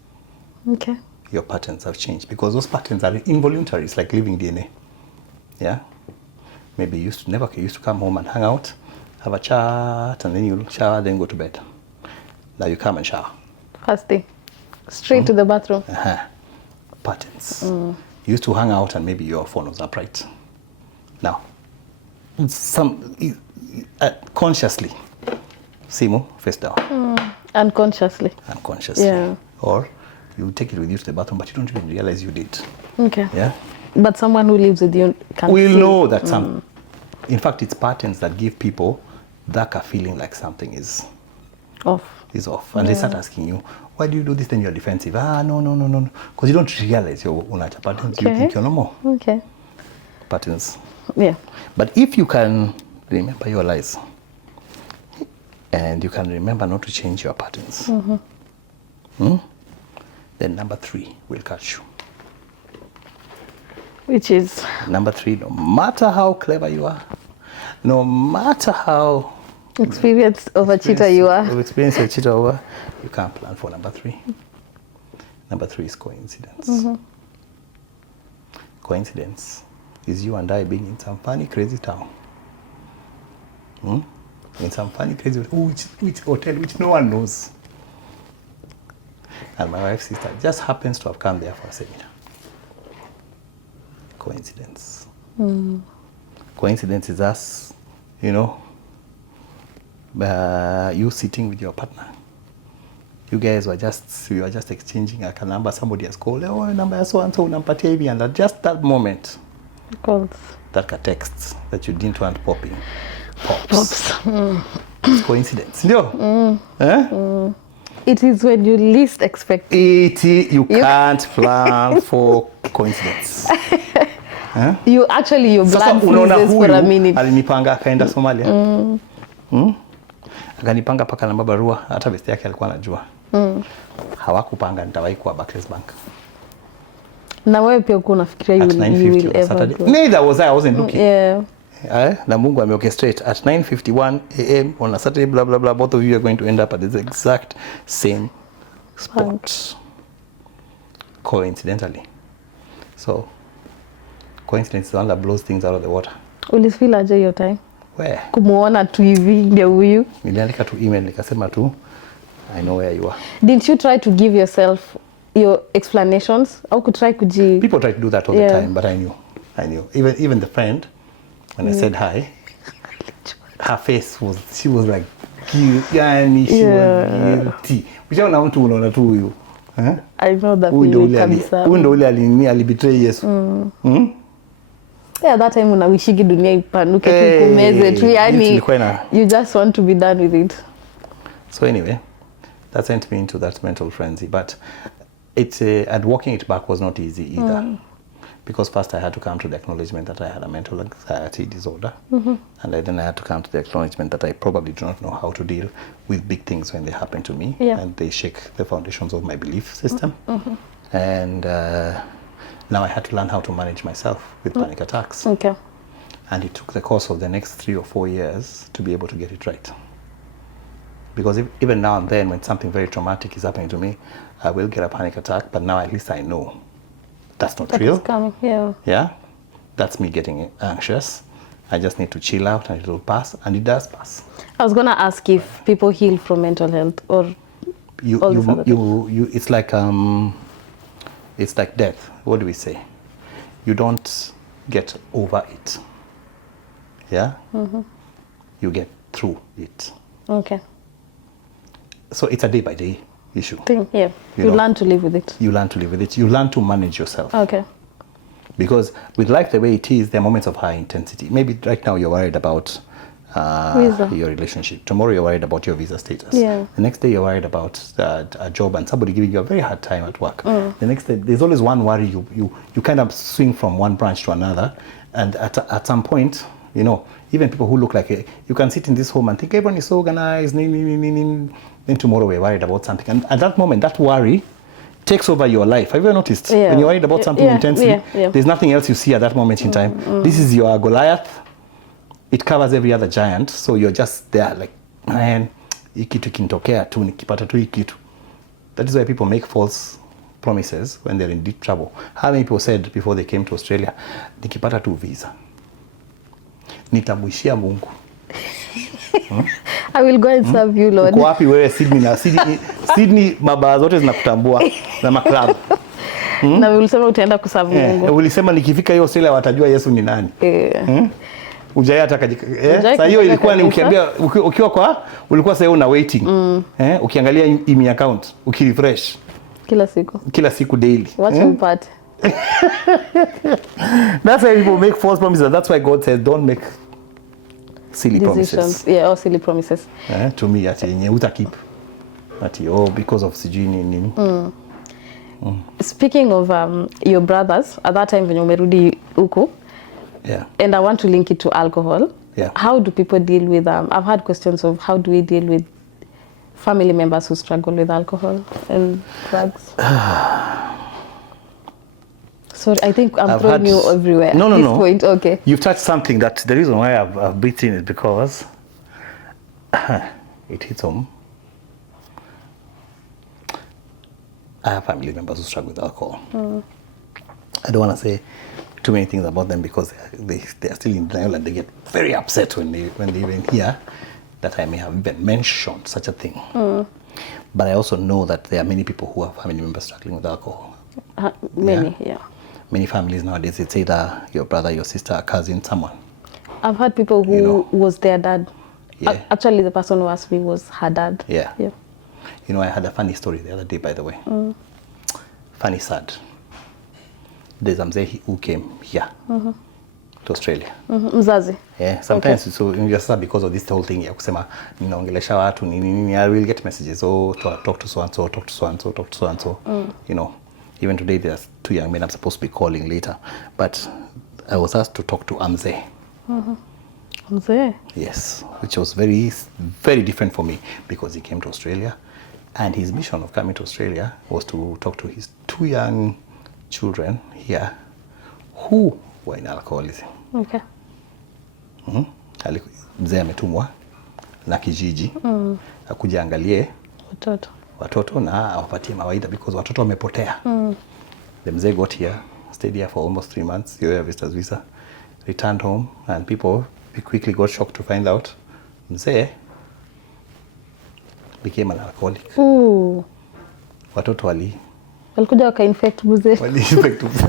Okay. Your patterns have changed, because those patterns are involuntary. It's like living DNA. Yeah? Maybe you used to come home and hang out, have a chat, and then you shower, then go to bed. Now you come and shower. First thing. Straight to the bathroom. Patterns. You used to hang out and maybe your phone was upright. Now, consciously, Simo, face down. Unconsciously. Yeah. Or you take it with you to the bathroom, but you don't even realize you did. Okay. Yeah. But someone who lives with you can will see. know that in fact, it's patterns that give people that feeling like something is off. And they start asking you, "Why do you do this?" Then you're defensive. No. Because you don't realize your unacha patterns. You think you're normal. Okay. Patterns. Yeah. But if you can remember your lies, and you can remember not to change your patterns, then number 3 will catch you. Which is? Number 3, no matter how clever you are, no matter how experienced of a cheater you are, you can't plan for number 3. Number 3 is coincidence. Coincidence is you and I being in some funny, crazy town. In some funny, crazy which hotel, which no one knows. And my wife's sister just happens to have come there for a seminar. Coincidence. Coincidence is us, you sitting with your partner. You guys were just exchanging a number. Somebody has called, "Oh, number so and so, number TV," and at just that moment, that text that you didn't want popping pops. It's coincidence. No? It is when you least expect it. You can't plan for coincidence. You actually your Sasa blood unaona freezes for a huyu minute. alinipanga akaenda Somalia. Akanipanga paka na barua, hata besti yake alikuwa anajua. Hawakupanga nitawahi kuwa Barclays Bank. Na wewe pia uko unafikiria you will ever go. Neither was I wasn't looking. Yeah. Na Mungu ameorchestrate at 9:51 a.m. on a Saturday, blah blah blah, both of you are going to end up at the exact same spot. Coincidentally. So coincidence is the one that blows things out of the water. Ulifeel aje your time? Where? Kumuona tu hivi ndio huyu. Niliandika tu email nikasema tu I know where you are. Didn't you try to give yourself your explanations? Au kutry kuji... People try to do that all the time, but I knew. Even the friend, when I said hi, her face was, she was like, yani she was guilty. Unaona mtu unaona tu huyu. I know that feeling kabisa. Huyu ndio ule alibetray Yesu. Yeah, that time unawishigi dunia ipanuke tu kumeze tu, yani you just want to be done with it. So anyway, that sent me into that mental frenzy, but and walking it back was not easy either. Because first I had to come to the acknowledgement that I had a mental anxiety disorder, and then I had to come to the acknowledgement that I probably do not know how to deal with big things when they happen to me, and they shake the foundations of my belief system. And now I had to learn how to manage myself with panic attacks. Okay. And it took the course of the next 3 or 4 years to be able to get it right. Because even now and then when something very traumatic is happening to me, I will get a panic attack, but now at least I know that's not real. It's coming, Yeah? That's me getting anxious. I just need to chill out and it will pass, and it does pass. I was going to ask if people heal from mental health or it's like death. What do we say? You don't get over it. Yeah? You get through it. Okay. So it's a day by day issue. You learn to live with it. You learn to live with it. You learn to manage yourself. Okay. Because with life the way it is, there are moments of high intensity. Maybe right now you're worried about your relationship. Tomorrow you're worried about your visa status. Yeah. The next day you're worried about a job and somebody giving you a very hard time at work. The next day there's always one worry. You kind of swing from one branch to another, and at some point, you know, even people who look like you can sit in this home and think everyone is so organized. Then tomorrow we're worried about something, and at that moment that worry takes over your life. Have you ever noticed? When you're worried about something intensely, there's nothing else you see at that moment in time. This is your Goliath. It covers every other giant, so you're just there like, man, hii kitu kinitokea tu nikipata tu hii kitu. That is why people make false promises when they're in deep trouble. How many people said before they came to Australia, nikipata tu visa nitamwishia Mungu. I will go and serve you, Lord. Uko wapi wewe Sydney mabaa zote zinakutambua na maklabu. Na ulisema utaenda kuserve Mungu. Ulisema nikifika hiyo Australia watajua Yesu ni nani. Ujaya hata sasa hiyo ilikuwa ni ukiambia ukiwa ulikuwa sasa una waiting. Ukiangalia email account, ukirefresh kila siku daily. Wacha upate. That's why people make false promises. That's why God says don't make silly promises. Or silly promises. To me ati yenye utakip. Ati because of sijui nini. Speaking of your brothers, at that time when umerudi huko, and I want to link it to alcohol. How do people deal with I've had questions of how do we deal with family members who struggle with alcohol and drugs? Sorry, I think I'm throwing you everywhere at this point. Okay. You've touched something that the reason why I've beaten it because it hits home. I have family members who struggle with alcohol. I don't want to say too many things about them because they are still in denial and they get very upset when they even hear that I may have even mentioned such a thing. But I also know that there are many people who have family members struggling with alcohol. Many. Many families nowadays, it's either your brother, your sister, a cousin, someone. I've had people who was their dad. Actually, the person who asked me was her dad. Yeah. You know, I had a funny story the other day, by the way. Funny, sad. There's a mzee who came here to Australia. Mzazi. Yeah, sometimes so just because of this whole thing ya kusema ninaongelesha watu nini I will get messages talk to so and so, talk to so and so, talk to so and so. You know, even today there's 2 young men I'm supposed to be calling later. But I was asked to talk to Amze. Mzee. Yes, which was very, very different for me because he came to Australia and his mission of coming to Australia was to talk to his 2 young children here who were in alcoholism. Okay. Mzee ametumwa na kijiji akuja angalie watoto na awapatie mawaidha because watoto wamepotea. The mzee got here, stayed here for almost 3 months, visitor's visa, returned home, and people quickly got shocked to find out mzee became an alcoholic. Ooh. Watoto walikuja waka-infect mzee. Wali-infect mzee.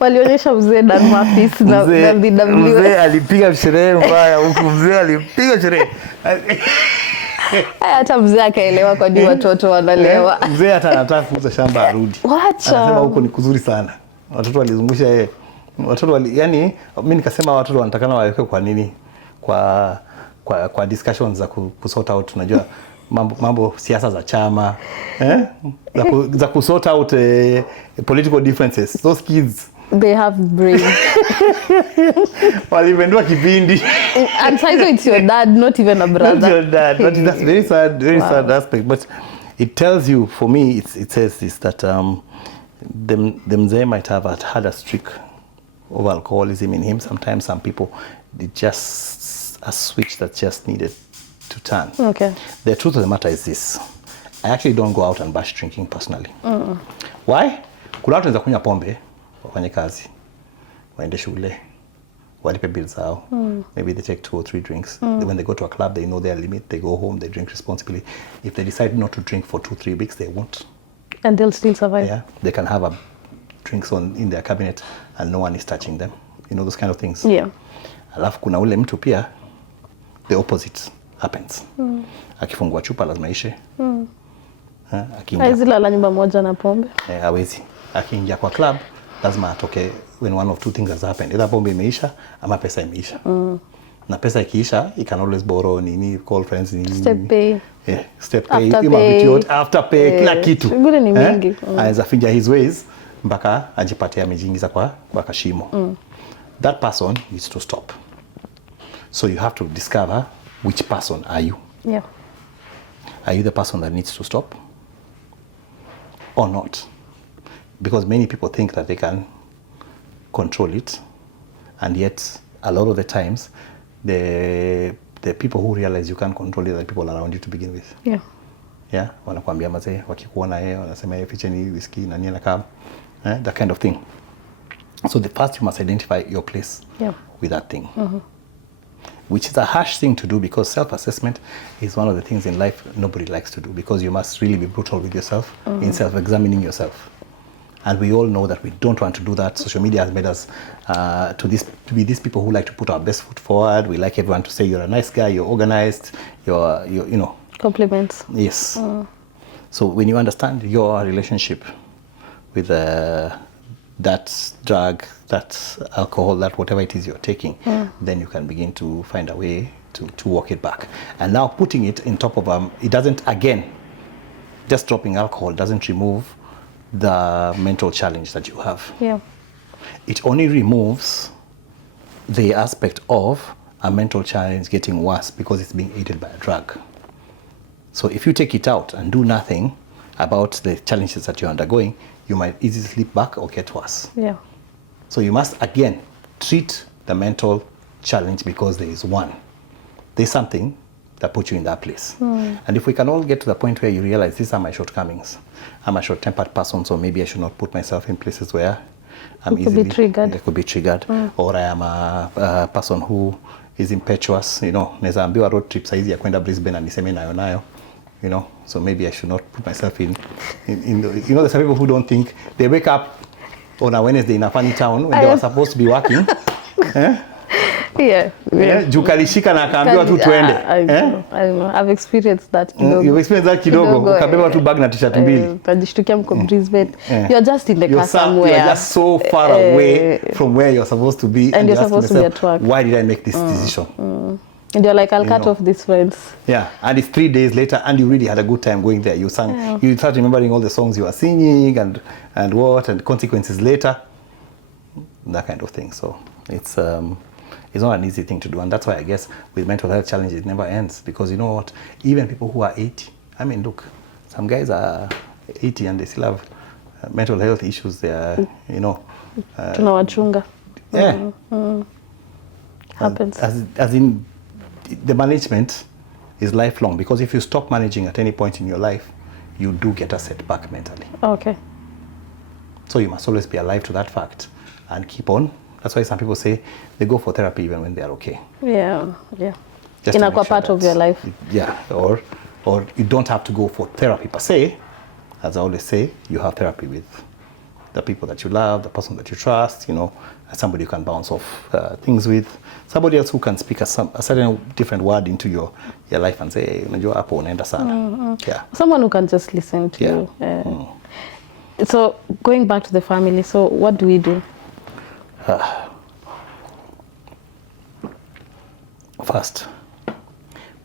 Walionyesha mzee Danmarfis na DW. Mzee alipiga sherehe mbaya huku, mzee alipiga sherehe. Hata mzee akaelewa kwa nini watoto wanalewa. Mzee hata anataka kuuza shamba arudi. Wacha. Anasema huko ni kuzuri sana. Watoto walizungusha yeye. Yani mimi nikasema watoto wanatakana waweke kwa nini? Kwa discussions za kusort out, unajua mambo siasa za chama, za kusort out political differences. Those kids, they have brain. Walipendwa kipindi. And so it's your dad, not even a brother. Not your dad. But that's very sad aspect. But it tells you, for me, it says this, that the mzee might have had a streak of alcoholism in him. Sometimes some people, it's just a switch that just needed to turn. Okay. The truth of the matter is this. I actually don't go out and bash drinking personally. Why? Kuna watu wanaweza kunywa pombe, wafanye kazi, waende shule, walipe bills zao. Maybe they take 2 or 3 drinks. When they go to a club, they know their limit. They go home, they drink responsibly. If they decide not to drink for 2-3 weeks, they won't. And they'll still survive. Yeah, they can have drinks in their cabinet and no one is touching them. You know, those kind of things. Yeah. Alafu kuna ule mtu pia, the opposite happens. Akifungua chupa lazima ishe. Aizilala nyumba moja na pombe. Hawezi. Akiingia kwa club lazima atoke when one of 2 things has happened. Either pombe imeisha ama pesa imeisha. Na pesa ikiisha, you can always borrow call friends Step pay. Yeah, step pay, after pay, kila kitu. Shughuli ni mingi. Anaweza finja his ways mpaka ajipatie amejiingiza kwa kashimo. That person needs to stop. So you have to discover which person are you. Yeah. Are you the person that needs to stop or not? Because many people think that they can control it, and yet a lot of the times the people who realize you can't control it are the people around you to begin with. Yeah. Yeah, wanakuambia mazee, wakikuona yeye wanasema yeye ficheni whiskey na nini na kama that kind of thing. So the first you must identify your place with that thing. Which is a harsh thing to do because self-assessment is one of the things in life nobody likes to do, because you must really be brutal with yourself in self-examining yourself. And we all know that we don't want to do that. Social media has made us to be these people who like to put our best foot forward. We like everyone to say you're a nice guy, you're organized, you're you know. Compliments. Yes. So when you understand your relationship with that drug, that alcohol, that whatever it is you're taking, then you can begin to find a way to walk it back. And now putting it in top of it doesn't, again, just dropping alcohol doesn't remove the mental challenge that you have. Yeah. It only removes the aspect of a mental challenge getting worse because it's being aided by a drug. So if you take it out and do nothing about the challenges that you're undergoing, you might easily slip back or get worse. Yeah. So you must, again, treat the mental challenge because there is one. There's something that puts you in that place. And if we can all get to the point where you realize these are my shortcomings, I'm a short-tempered person, so maybe I should not put myself in places where I'm easily could be triggered. Or I am a person who is impetuous, you know, naweza ambiwa road trip saizi ya kwenda Brisbane and niseme nayo, you know, so maybe I should not put myself in the, you know, there's some people who don't think, they wake up on a Wednesday in a funny town when they were supposed to be working. Yeah. Juu kalishika na akaambiwa tu twende. I don't know. I've experienced that kidogo. You've experienced that kidogo. Ukabeba tu bag na t-shirt mbili. Tajishtukia mko Brisbane. You're just in the car somewhere. You're just so far away from where you're supposed to be. And you're supposed to be at work. Why did I make this decision? And you're like, I'll cut off these friends. Yeah, and it's 3 days later and you really had a good time going there. You sang, you start remembering all the songs you were singing and consequences later. that kind of thing. So it's not an easy thing to do, and that's why I guess with mental health challenges it never ends, because you know what, even people who are 80, I mean, look, some guys are 80 and they still have mental health issues. They are, you know, tunawachunga. yeah. Happens. As in, the management is lifelong, because if you stop managing at any point in your life, you do get a setback mentally. Okay. So you must always be alive to that fact and keep on. That's why some people say they go for therapy even when they are okay. Yeah. Just in to a make sure part of your life. Yeah, or you don't have to go for therapy per se. As I always say, you have therapy with the people that you love, the person that you trust, you know, somebody you can bounce off things with, somebody else who can speak a certain different word into your life and say, hey, unajua hapo unaenda sana. Yeah. Someone who can just listen to you. So going back to the family, so what do we do? First,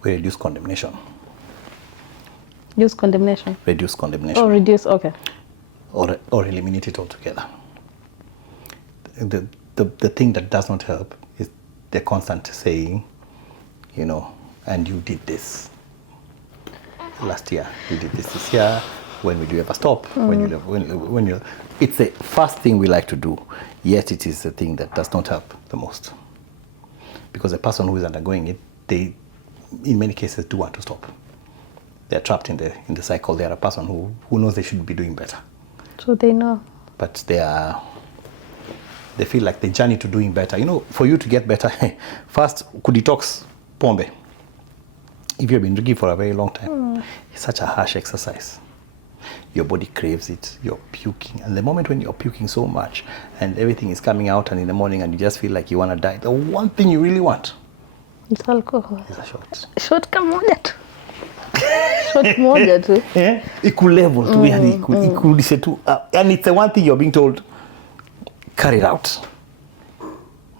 we reduce condemnation. Use condemnation? Reduce condemnation. Oh, reduce, okay. Or eliminate it altogether. The thing that does not help is the constant saying, you know, and you did this last year, you did this year, when will you ever stop? When you it's the first thing we like to do, yet it is the thing that does not help the most. Because the person who is undergoing it, they, in many cases, do want to stop. They're trapped in the cycle. They are a person who knows they should be doing better. So they know. But they feel like the journey to doing better. You know, for you to get better, first, could detox pombe. If you've been drinking for a very long time, it's such a harsh exercise. Your body craves it, you're puking. And the moment when you're puking so much and everything is coming out and in the morning and you just feel like you want to die, the one thing you really want is alcohol. Is a shot. Shot kamoja tu. Shot moja tu. Yeah? Level tu, yani ikurudishe tu. And it's the one thing you're being told, carry it out.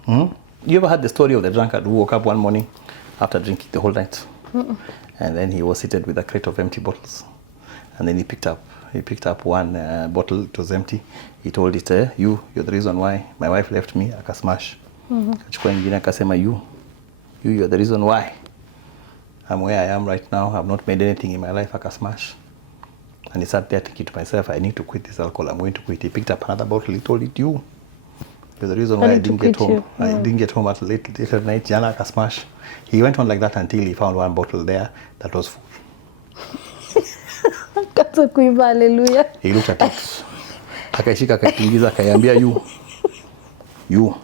You ever heard the story of the drunkard who woke up one morning after drinking the whole night? And then he was seated with a crate of empty bottles. And then he picked up one bottle. It was empty. He told it, you're the reason why my wife left me. Akasmash. Akachukua nyingine akasema, you're the reason why I'm where I am right now. I've not made anything in my life. Akasmash. And he sat there thinking to myself, I need to quit this alcohol. I'm going to quit. He picked up another bottle. He told it, you're the reason why I didn't get home. I didn't get home at late at night. Jana akasmash. He went on like that until he found one bottle there that was full. Kaza kuimba hallelujah. He looked at it. Akaishika akaitingiza akaiambia you.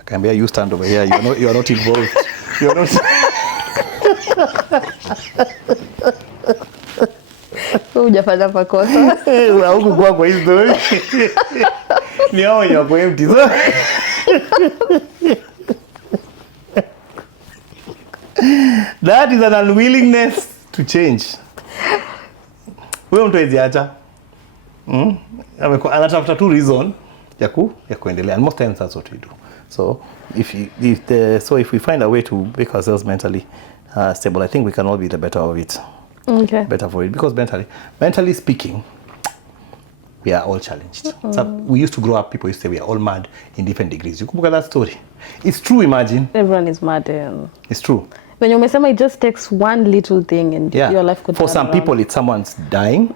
Akaambia you stand over here. You are not involved. You are not. Hujafanya makosa. Huko kwa hii story. Ni hao ya kwa empty. That is an unwillingness to change. Wewe mtu hiziacha. Anatafuta tu reason ya kuendelea. And most times that's what we do. So if we find a way to make ourselves mentally stable, I think we can all be the better of it. Okay. Better for it, because mentally speaking, we are all challenged. So we used to grow up, people used to say we are all mad in different degrees. You can look at that story. It's true, imagine. Everyone is mad. It's true. When you say it just takes one little thing and your life could For some around. people, it's someone's dying.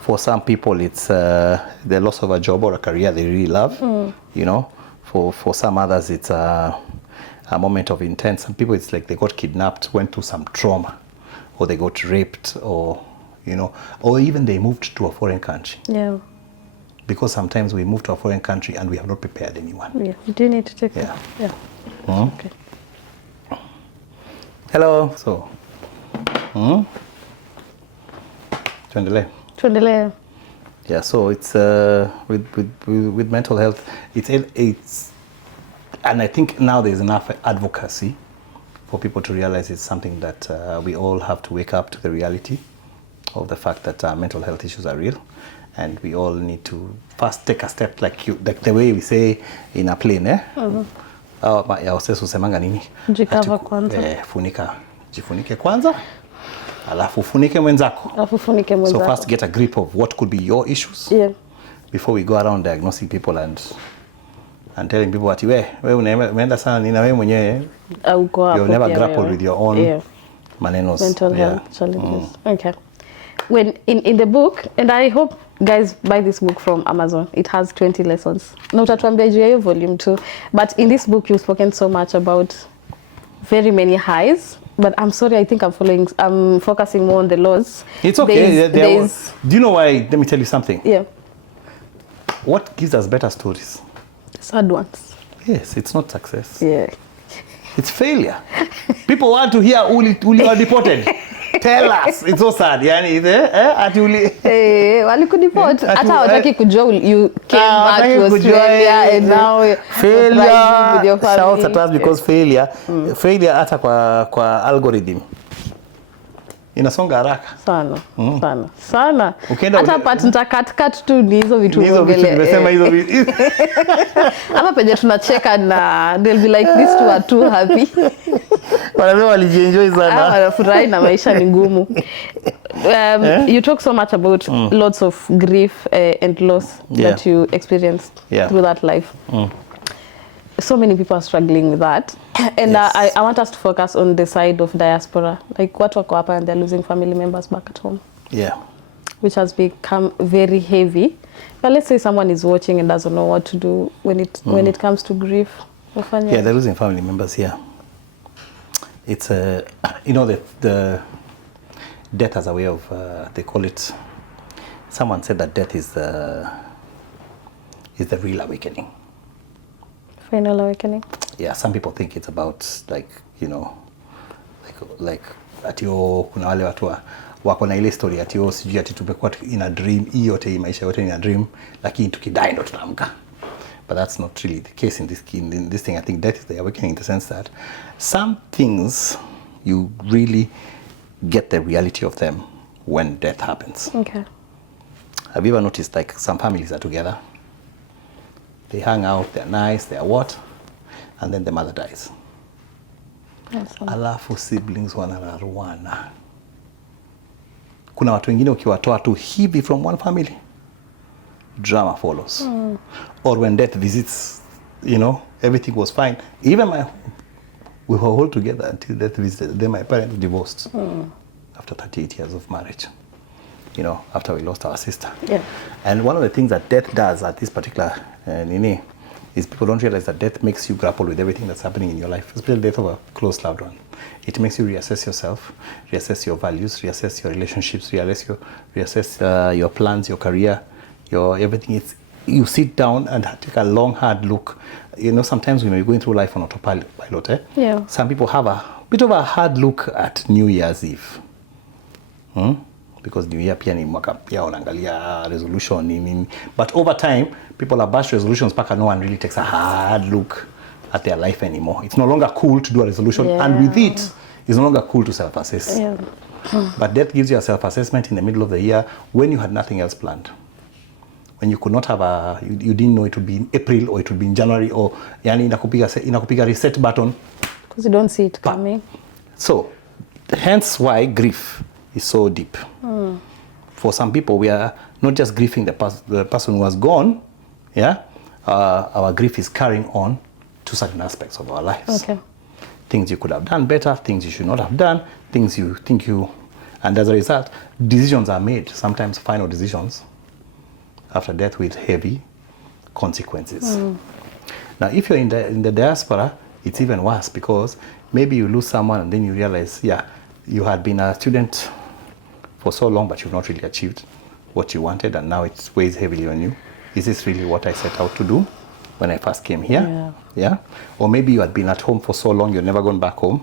For some people, it's the loss of a job or a career they really love. You know, for some others, it's a moment of intense. Some people, it's like they got kidnapped, went through some trauma, or they got raped, or you know, or even they moved to a foreign country. Yeah. Because sometimes we move to a foreign country and we have not prepared anyone. Yeah. You do need to take it. Yeah. Okay. Hello. So, Tuendelee. Yeah. So it's with mental health. It's and I think now there's enough advocacy for people to realize it's something that we all have to wake up to the reality of the fact that mental health issues are real, and we all need to first take a step like the way we say in a plane, ya wasesu usemanga nini? Jikava kwanza. Jifunike kwanza, alafu ufunike mwenzako. Alafu ufunike mwenzako. So first get a grip of what could be your issues. Yeah. before we go around diagnosing people and telling people ati we umeenda sana nina wewe mwenyewe you've never grappled with your own manenos. Mental health challenges. Okay. When in the book, and I hope guys buy this book from Amazon, it has 20 lessons. No, utatuambia juu ya hiyo volume 2. But in this book, you've spoken so much about very many highs. But I'm sorry, I think I'm focusing more on the lows. It's okay. Do you know why? Let me tell you something. Yeah. What gives us better stories? Sad ones. Yes, it's not success. Yeah. It's failure. People want to hear uli are deported. Tell us. It's so sad. Yani ati uli walikudeport. Hata hawataki kujua you came back to Australia and now failure with your family. Shouts at us because failure hata kwa algorithm inasonga haraka sana. Hata part nitakat tu ni hizo vitu nimesema hizo vitu. Hapa penye tunacheka na they'll be like these two are too happy. Wanasema walijienjoy sana. Wanafurahi na maisha ni ngumu. You talk so much about lots of grief and loss that you experienced through that life. So many people are struggling with that. And I want us to focus on the side of diaspora. Like watu wako hapa and they're losing family members back at home. Yeah. Which has become very heavy. But let's say someone is watching and doesn't know what to do when it comes to grief. Yeah, they're losing family members, yeah. It's the death as a way of they call it, someone said that death is the real awakening. Final awakening. Yeah, some people think it's about like atio kuna wale watu wako na ile story atio sijui ati tumekuwa in a dream, hii yote maisha yote ni a dream, lakini tukidai ndo tunaamka. But that's not really the case in this thing. I think death is the awakening in the sense that some things you really get the reality of them when death happens. Okay. Have you ever noticed like some families are together? They hang out, they're nice, they're what? And then the mother dies. Alafu siblings wanararuana. Kuna watu wengine ukiwatoa tu hivi from one family, drama follows. Or when death visits, everything was fine. Even we were all together until death visited. Then my parents divorced after 38 years of marriage. After we lost our sister. Yeah. And one of the things that death does at this particular is people don't realize that death makes you grapple with everything that's happening in your life, especially death of a close loved one. It makes you reassess yourself, reassess your values, reassess your relationships, reassess your plans, your career, your everything. You sit down and take a long, hard look. Sometimes when you're going through life on autopilot, some people have a bit of a hard look at New Year's Eve. Because New Year pia ni mwaka pia wanaangalia resolution. But over time, people have bashed resolutions back and no one really takes a hard look at their life anymore. It's no longer cool to do a resolution, and with it, it's no longer cool to self-assess. Yeah. But death gives you a self-assessment in the middle of the year when you had nothing else planned. When you could not have you didn't know it would be in April or it would be in January, or yani inakupiga reset button. Because you don't see it coming. So, hence why grief is so deep. For some people, we are not just grieving the person who has gone, our grief is carrying on to certain aspects of our lives. Okay. Things you could have done better, things you should not have done, things you think and as a result, decisions are made, sometimes final decisions, after death with heavy consequences. Now, if you're in the diaspora, it's even worse because maybe you lose someone and then you realize, you had been a student for so long, but you've not really achieved what you wanted, and now it weighs heavily on you. Is this really what I set out to do when I first came here? Yeah. Or maybe you had been at home for so long, you've never gone back home,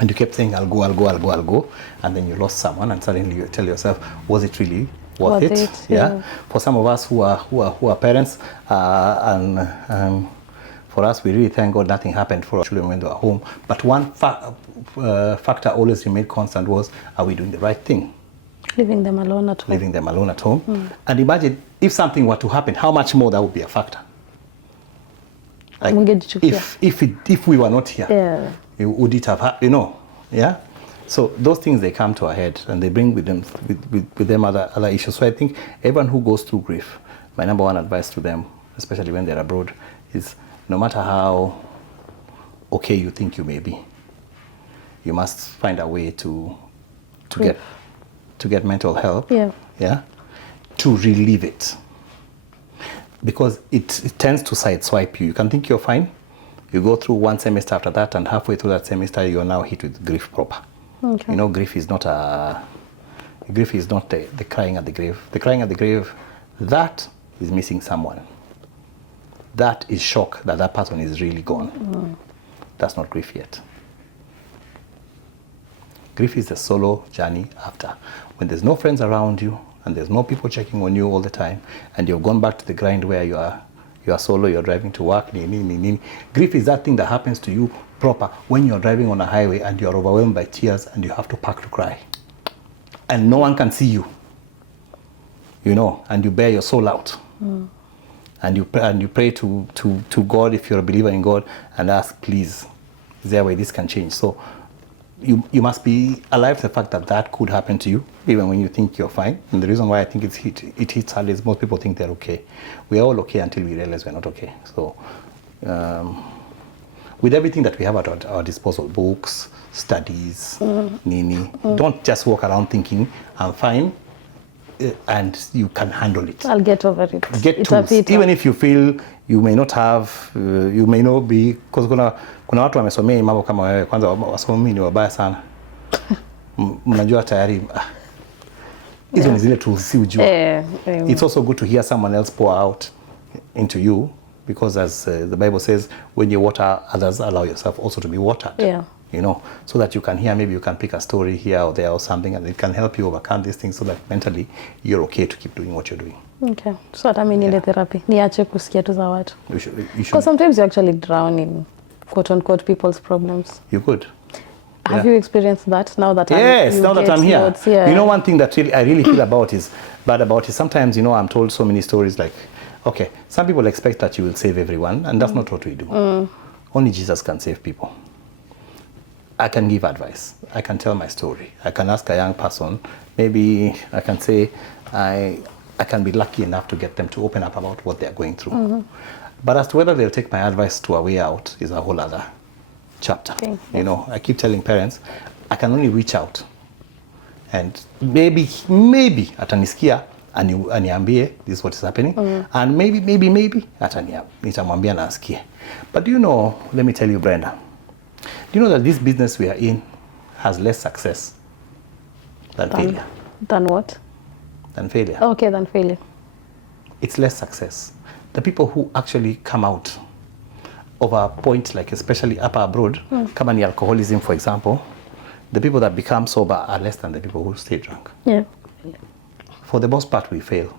and you kept saying, I'll go, and then you lost someone, and suddenly you tell yourself, was it really worth it? Yeah. For some of us who are parents, and for us, we really thank God nothing happened for our children when they were home. But one factor always remained constant was, are we doing the right thing? Leaving them alone at home. And imagine if something were to happen, how much more that would be a factor. Like if we were not here, would it have, So those things, they come to our head and they bring with them other issues. So I think everyone who goes through grief, my number one advice to them, especially when they're abroad, is no matter how okay you think you may be, you must find a way to get mental help. Yeah, to relieve it, because it tends to sideswipe you. You can think you're fine. You go through one semester after that, and halfway through that semester, you're now hit with grief proper. Okay. You know, grief is not the crying at the grave. The crying at the grave, that is missing someone. That is shock that that person is really gone. That's not grief yet. Grief is a solo journey after. When there's no friends around you, and there's no people checking on you all the time, and you've gone back to the grind where you are solo, you're driving to work. Grief is that thing that happens to you proper when you're driving on a highway and you're overwhelmed by tears and you have to park to cry. And no one can see you. You know, and you bear your soul out. And you pray to God, if you're a believer in God, and ask, please, is there a way this can change? So you must be alive to the fact that that could happen to you, even when you think you're fine. And the reason why I think it hits hard is most people think they're okay. We're all okay until we realize we're not okay. So with everything that we have at our disposal, books, studies, don't just walk around thinking, I'm fine, and you can handle it. I'll get over it. Get tools. Even if you feel you may not have, you may not be, because kuna watu wamesomea mambo kama wewe, kwanza wasomi ni wabaya sana. Mnajua tayari hizo ni zile tools si ujua. It's also good to hear someone else pour out into you, because as the Bible says, when you water others, allow yourself also to be watered. Yeah. You know, so that you can hear, maybe you can pick a story here or there or something, and it can help you overcome these things so that mentally you're okay to keep doing what you're doing. Okay. So hata mimi niende therapy. Niache kusikia tu za watu. You should. Because sometimes you actually drown in quote unquote people's problems. You could. Have you experienced that now that now that I'm here? Notes, yeah. You know, one thing that I really feel bad about is sometimes, you know, I'm told so many stories like, okay, some people expect that you will save everyone, and that's not what we do. Only Jesus can save people. I can give advice. I can tell my story. I can ask a young person. Maybe I can say I can be lucky enough to get them to open up about what they're going through. But as to whether they'll take my advice to a way out is a whole other chapter. Okay. You know, I keep telling parents, I can only reach out. And maybe atanisikia aniambie this is what is happening. And maybe nitamwambia na asikie. But do you know, let me tell you, Brenda, do you know that this business we are in has less success than failure? Than what? Than failure. Okay, than failure. It's less success. The people who actually come out of a point, like especially up abroad, kama ni alcoholism, for example, the people that become sober are less than the people who stay drunk. Yeah. For the most part, we fail.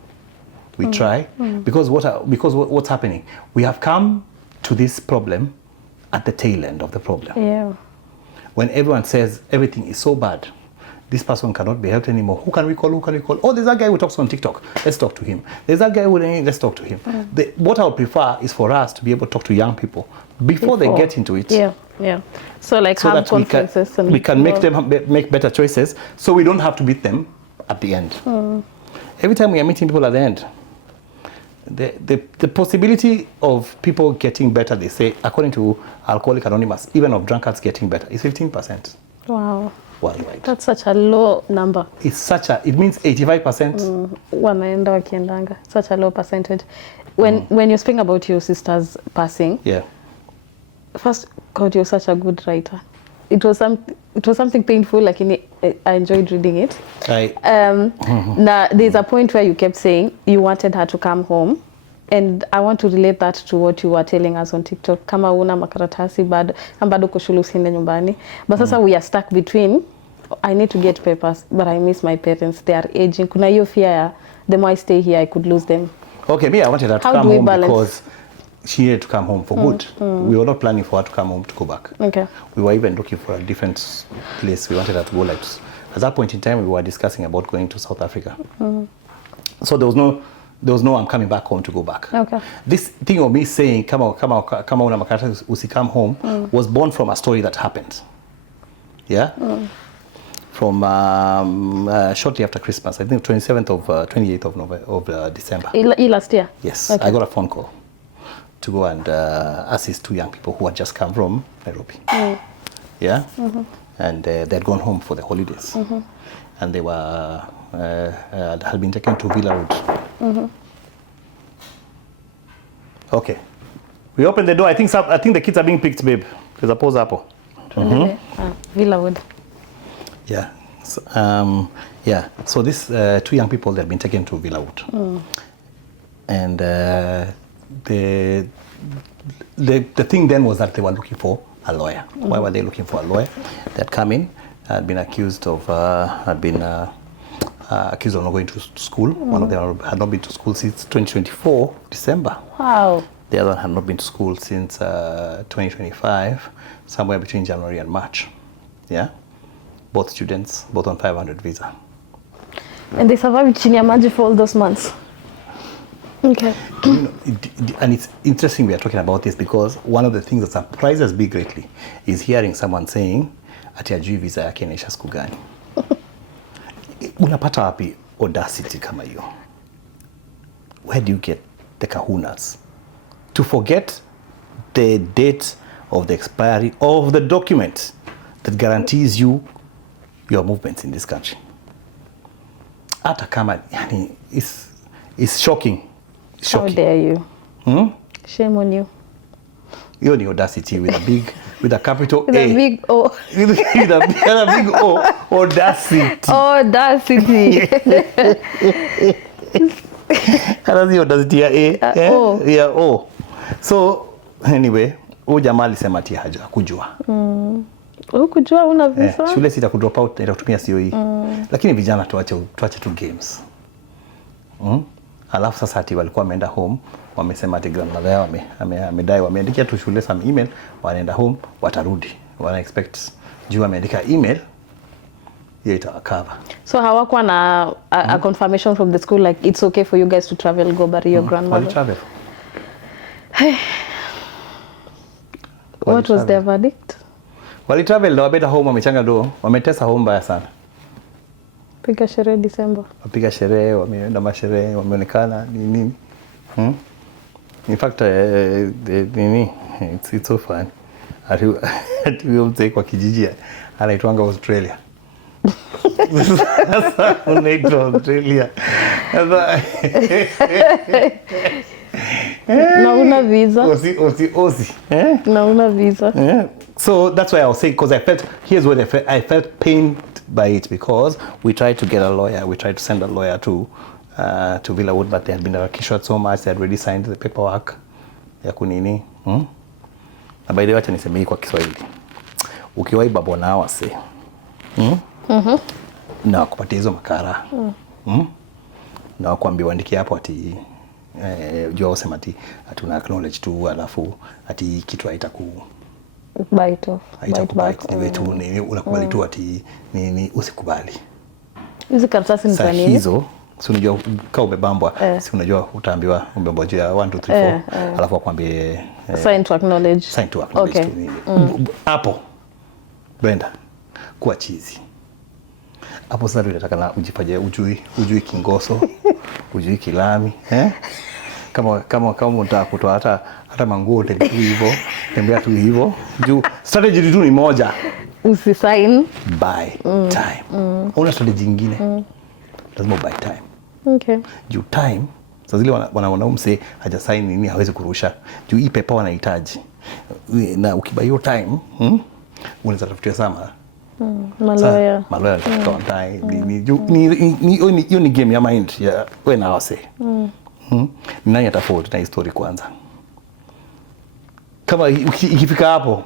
We try, because what's happening? We have come to this problem at the tail end of the problem. Yeah. When everyone says everything is so bad, this person cannot be helped anymore. Who can we call? Oh, there's that guy who talks on TikTok. Let's talk to him. There's that guy let's talk to him. What I would prefer is for us to be able to talk to young people before they get into it. Yeah, yeah. So like so have conferences. We can make them make better choices, so we don't have to beat them at the end. Every time we are meeting people at the end, the possibility of people getting better, they say, according to Alcoholics Anonymous, even of drunkards getting better, is 15%. Wow. Worldwide. That's such a low number. It means 85%. Wanaenda wakiendanga. Such a low percentage. When you're speaking about your sister's passing, first, God, you're such a good writer. It was something painful, like I enjoyed reading it. Now there's a point where you kept saying you wanted her to come home, and I want to relate that to what you were telling us on TikTok. Kama una makaratasi bado kushulu usiende nyumbani. But sasa we are stuck between, I need to get papers, but I miss my parents. They are aging. Kuna hiyo fear, the more I stay here, I could lose them. Okay, me, I wanted her to come home because she needed to come home for good. We were not planning for her to come home to go back. Okay. We were even looking for a different place. We wanted her to go, like, at that point in time, we were discussing about going to South Africa. So there was no I'm coming back home to go back. Okay. This thing of me saying kama una makarata usi come home was born from a story that happened. Yeah? from shortly after Christmas. I think 28th of December. Last year? Yes. Okay. I got a phone call to go and assist 2 young people who had just come from Nairobi. Yeah? And they had gone home for the holidays. And they were had been taken to Villa Road. Okay. We opened the door. I think the kids are being picked, babe. There's a pause apple. Villa Wood. Yeah. So, yeah. So these 2 young people, they've been taken to Villa Wood. And the thing then was that they were looking for a lawyer. Why were they looking for a lawyer? They had come in, had been accused of not going to school. One of them had not been to school since 2024 December. Wow. The other had not been to school since 2025, somewhere between January and March. Yeah, both students, both on 500 visa. And they survived chini ya maji for all those months. Okay. You know, and it's interesting we are talking about this because one of the things that surprises me greatly is hearing someone saying ati ajui visa yake inaisha siku gani. Unapata wapi audacity kama hiyo? Where do you get the kahunas to forget the date of the expiry of the document that guarantees you your movements in this country? Hata kama yani is shocking. How dare you? Shame on you. Hiyo ni audacity with a capital With A. a big O. with a big O. Audacity. Audacity. Hata si audacity ya A. O. Ya O. So anyway, huyu jamaa alisema ati hakujua. Hukujua una visa? Shule sita ku drop out itakutumia COE. Lakini vijana tuache tu games. Alafu sasa ati walikuwa wameenda home, wamesema ati grandmother yao amedai, wameandikia tu shule some email, wanaenda home, watarudi. Wana expect juu ameandika email hiyo itacover. So hawakuwa na a confirmation from the school like it's okay for you guys to travel go bury your grandmother. Wali travel. What was their verdict? Wali travel na wabeta home, wamechanga do, wametesa home baya sana. Piga sherehe December. Wapiga sherehe, wameenda masherehe, wameonekana nini. In fact, it's so fun. Ati huyo mzee kwa kijiji anaitwanga Australia. Sasa unaitwa Australia. Na una visa. Osi. Na una visa. Yeah. So that's why I was saying, because I felt pained by it, because we tried to get a lawyer, we tried to send a lawyer to Villa Wood, but they had been accused so much, they had already signed the paperwork ya kunini. Na by the way, acha niseme hii kwa Kiswahili. Ukiwahi babona hawa se. Na kupatia hizo makara. Na wakwambia uandike hapo ati jua usema ati tuna acknowledge tu, alafu ati kitu haitaku Bite back. Niwe tu nini unakubali tu ati nini usikubali. Hizi karatasi ni za nini? Hizo si unajua kama umebambwa, si unajua utaambiwa umebambwa juu ya 1 2 3 4 alafu akwambie sign to acknowledge. Okay. Hapo Brenda kuwa chizi. Hapo sasa tunataka na ujipaje ujui Kingoso, ujui Kilami, kama unataka kutoa hata manguo tembea tu hivyo. Juu strategy tu ni moja. Usisign Buy time. Una strategy nyingine. Lazima buy time. Okay. Juu time sasa zile wanaumse haja sign nini hawezi kurusha. Juu hii paper wanahitaji. Na ukibuy your time, unaweza tafutia sama. Maloya kwa time. Hiyo ni game ya mind ya wewe na wase. Nani atafold na history kwanza? Kama ikifika hapo,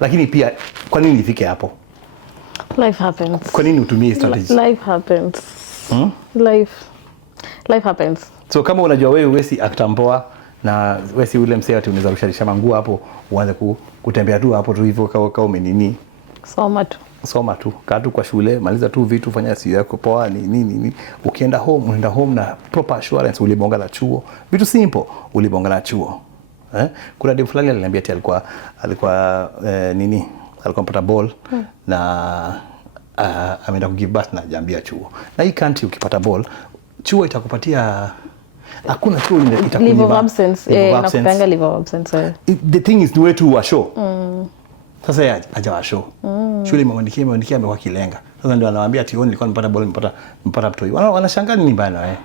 lakini pia kwa nini ifike hapo? Life happens. Kwa nini utumie strategy? Life happens. Life happens. So kama unajua wewe si aktampoa na wewe si ule msee ati unaweza rusharisha manguo hapo, uanze kutembea tu hapo tu hivyo kama umenini. Soma tu, kaa tu kwa shule, maliza tu vitu, fanya sio yako poa nini. Ukienda home, unaenda home na proper assurance, ulibonga na chuo. Vitu simple, ulibonga na chuo. Kuna dem fulani aliniambia ati alikuwa alikuwa mpata ball na ameenda kugive birth na jambia chuo. Na hii country ukipata ball, chuo itakupatia hakuna chuo itakunyima leave of absence. Nakupanga leave of absence. The thing is ni wetu wa show. Sasa yeye aja wa show. Shule imeandikia amekuwa kilenga. Sasa ndio anawaambia ati nilikuwa nimepata ball nimepata mtoi. Wanashangaa nini bana wewe?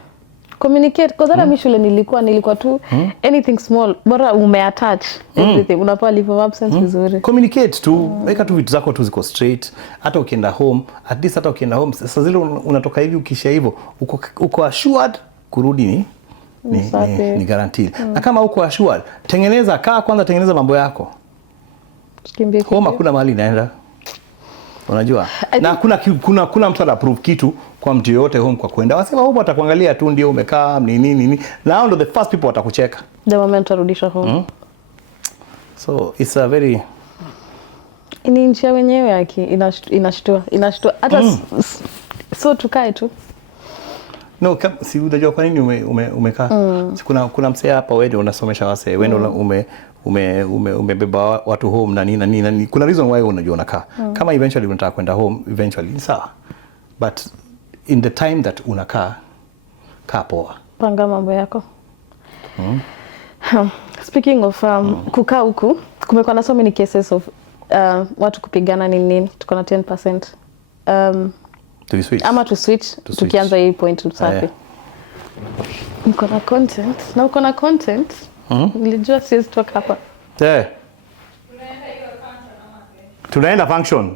Communicate kwa mimi shule nilikuwa tu anything small bora umeattach everything unapewa leave of absence vizuri. Communicate tu, weka tu vitu zako tu ziko straight. Hata ukienda home, at least hata ukienda home sasa zile unatoka hivi ukisha hivyo uko assured kurudi ni guaranteed. Na kama uko assured, tengeneza mambo yako. Home hakuna mahali inaenda. Unajua? Na kuna mtu anaprove kitu kwa mtu yote home kwa kwenda. Wasema home atakuangalia tu ndio umekaa nini. Na hao ndio the first people watakucheka. The moment arudisha home. So it's a very ni nchi wenyewe yake inashtua. Hata so tukae tu. No, si unajua kwa nini umekaa? Kuna msee hapa wewe unasomesha wase, wewe umebeba watu home na nini. Kuna reason why unajua unakaa. Kama eventually unataka kwenda home, eventually ni sawa. But in the time that unakaa, kaa poa. Panga mambo yako. Speaking of kukaa huku, kumekuwa na so many cases of watu kupigana nini. Tuko na 10%. To switch. Ama to switch. Tukianza hii point usafi. Uko na content. Na uko na content. Nilijua siwezi toka hapa. Tunaenda function.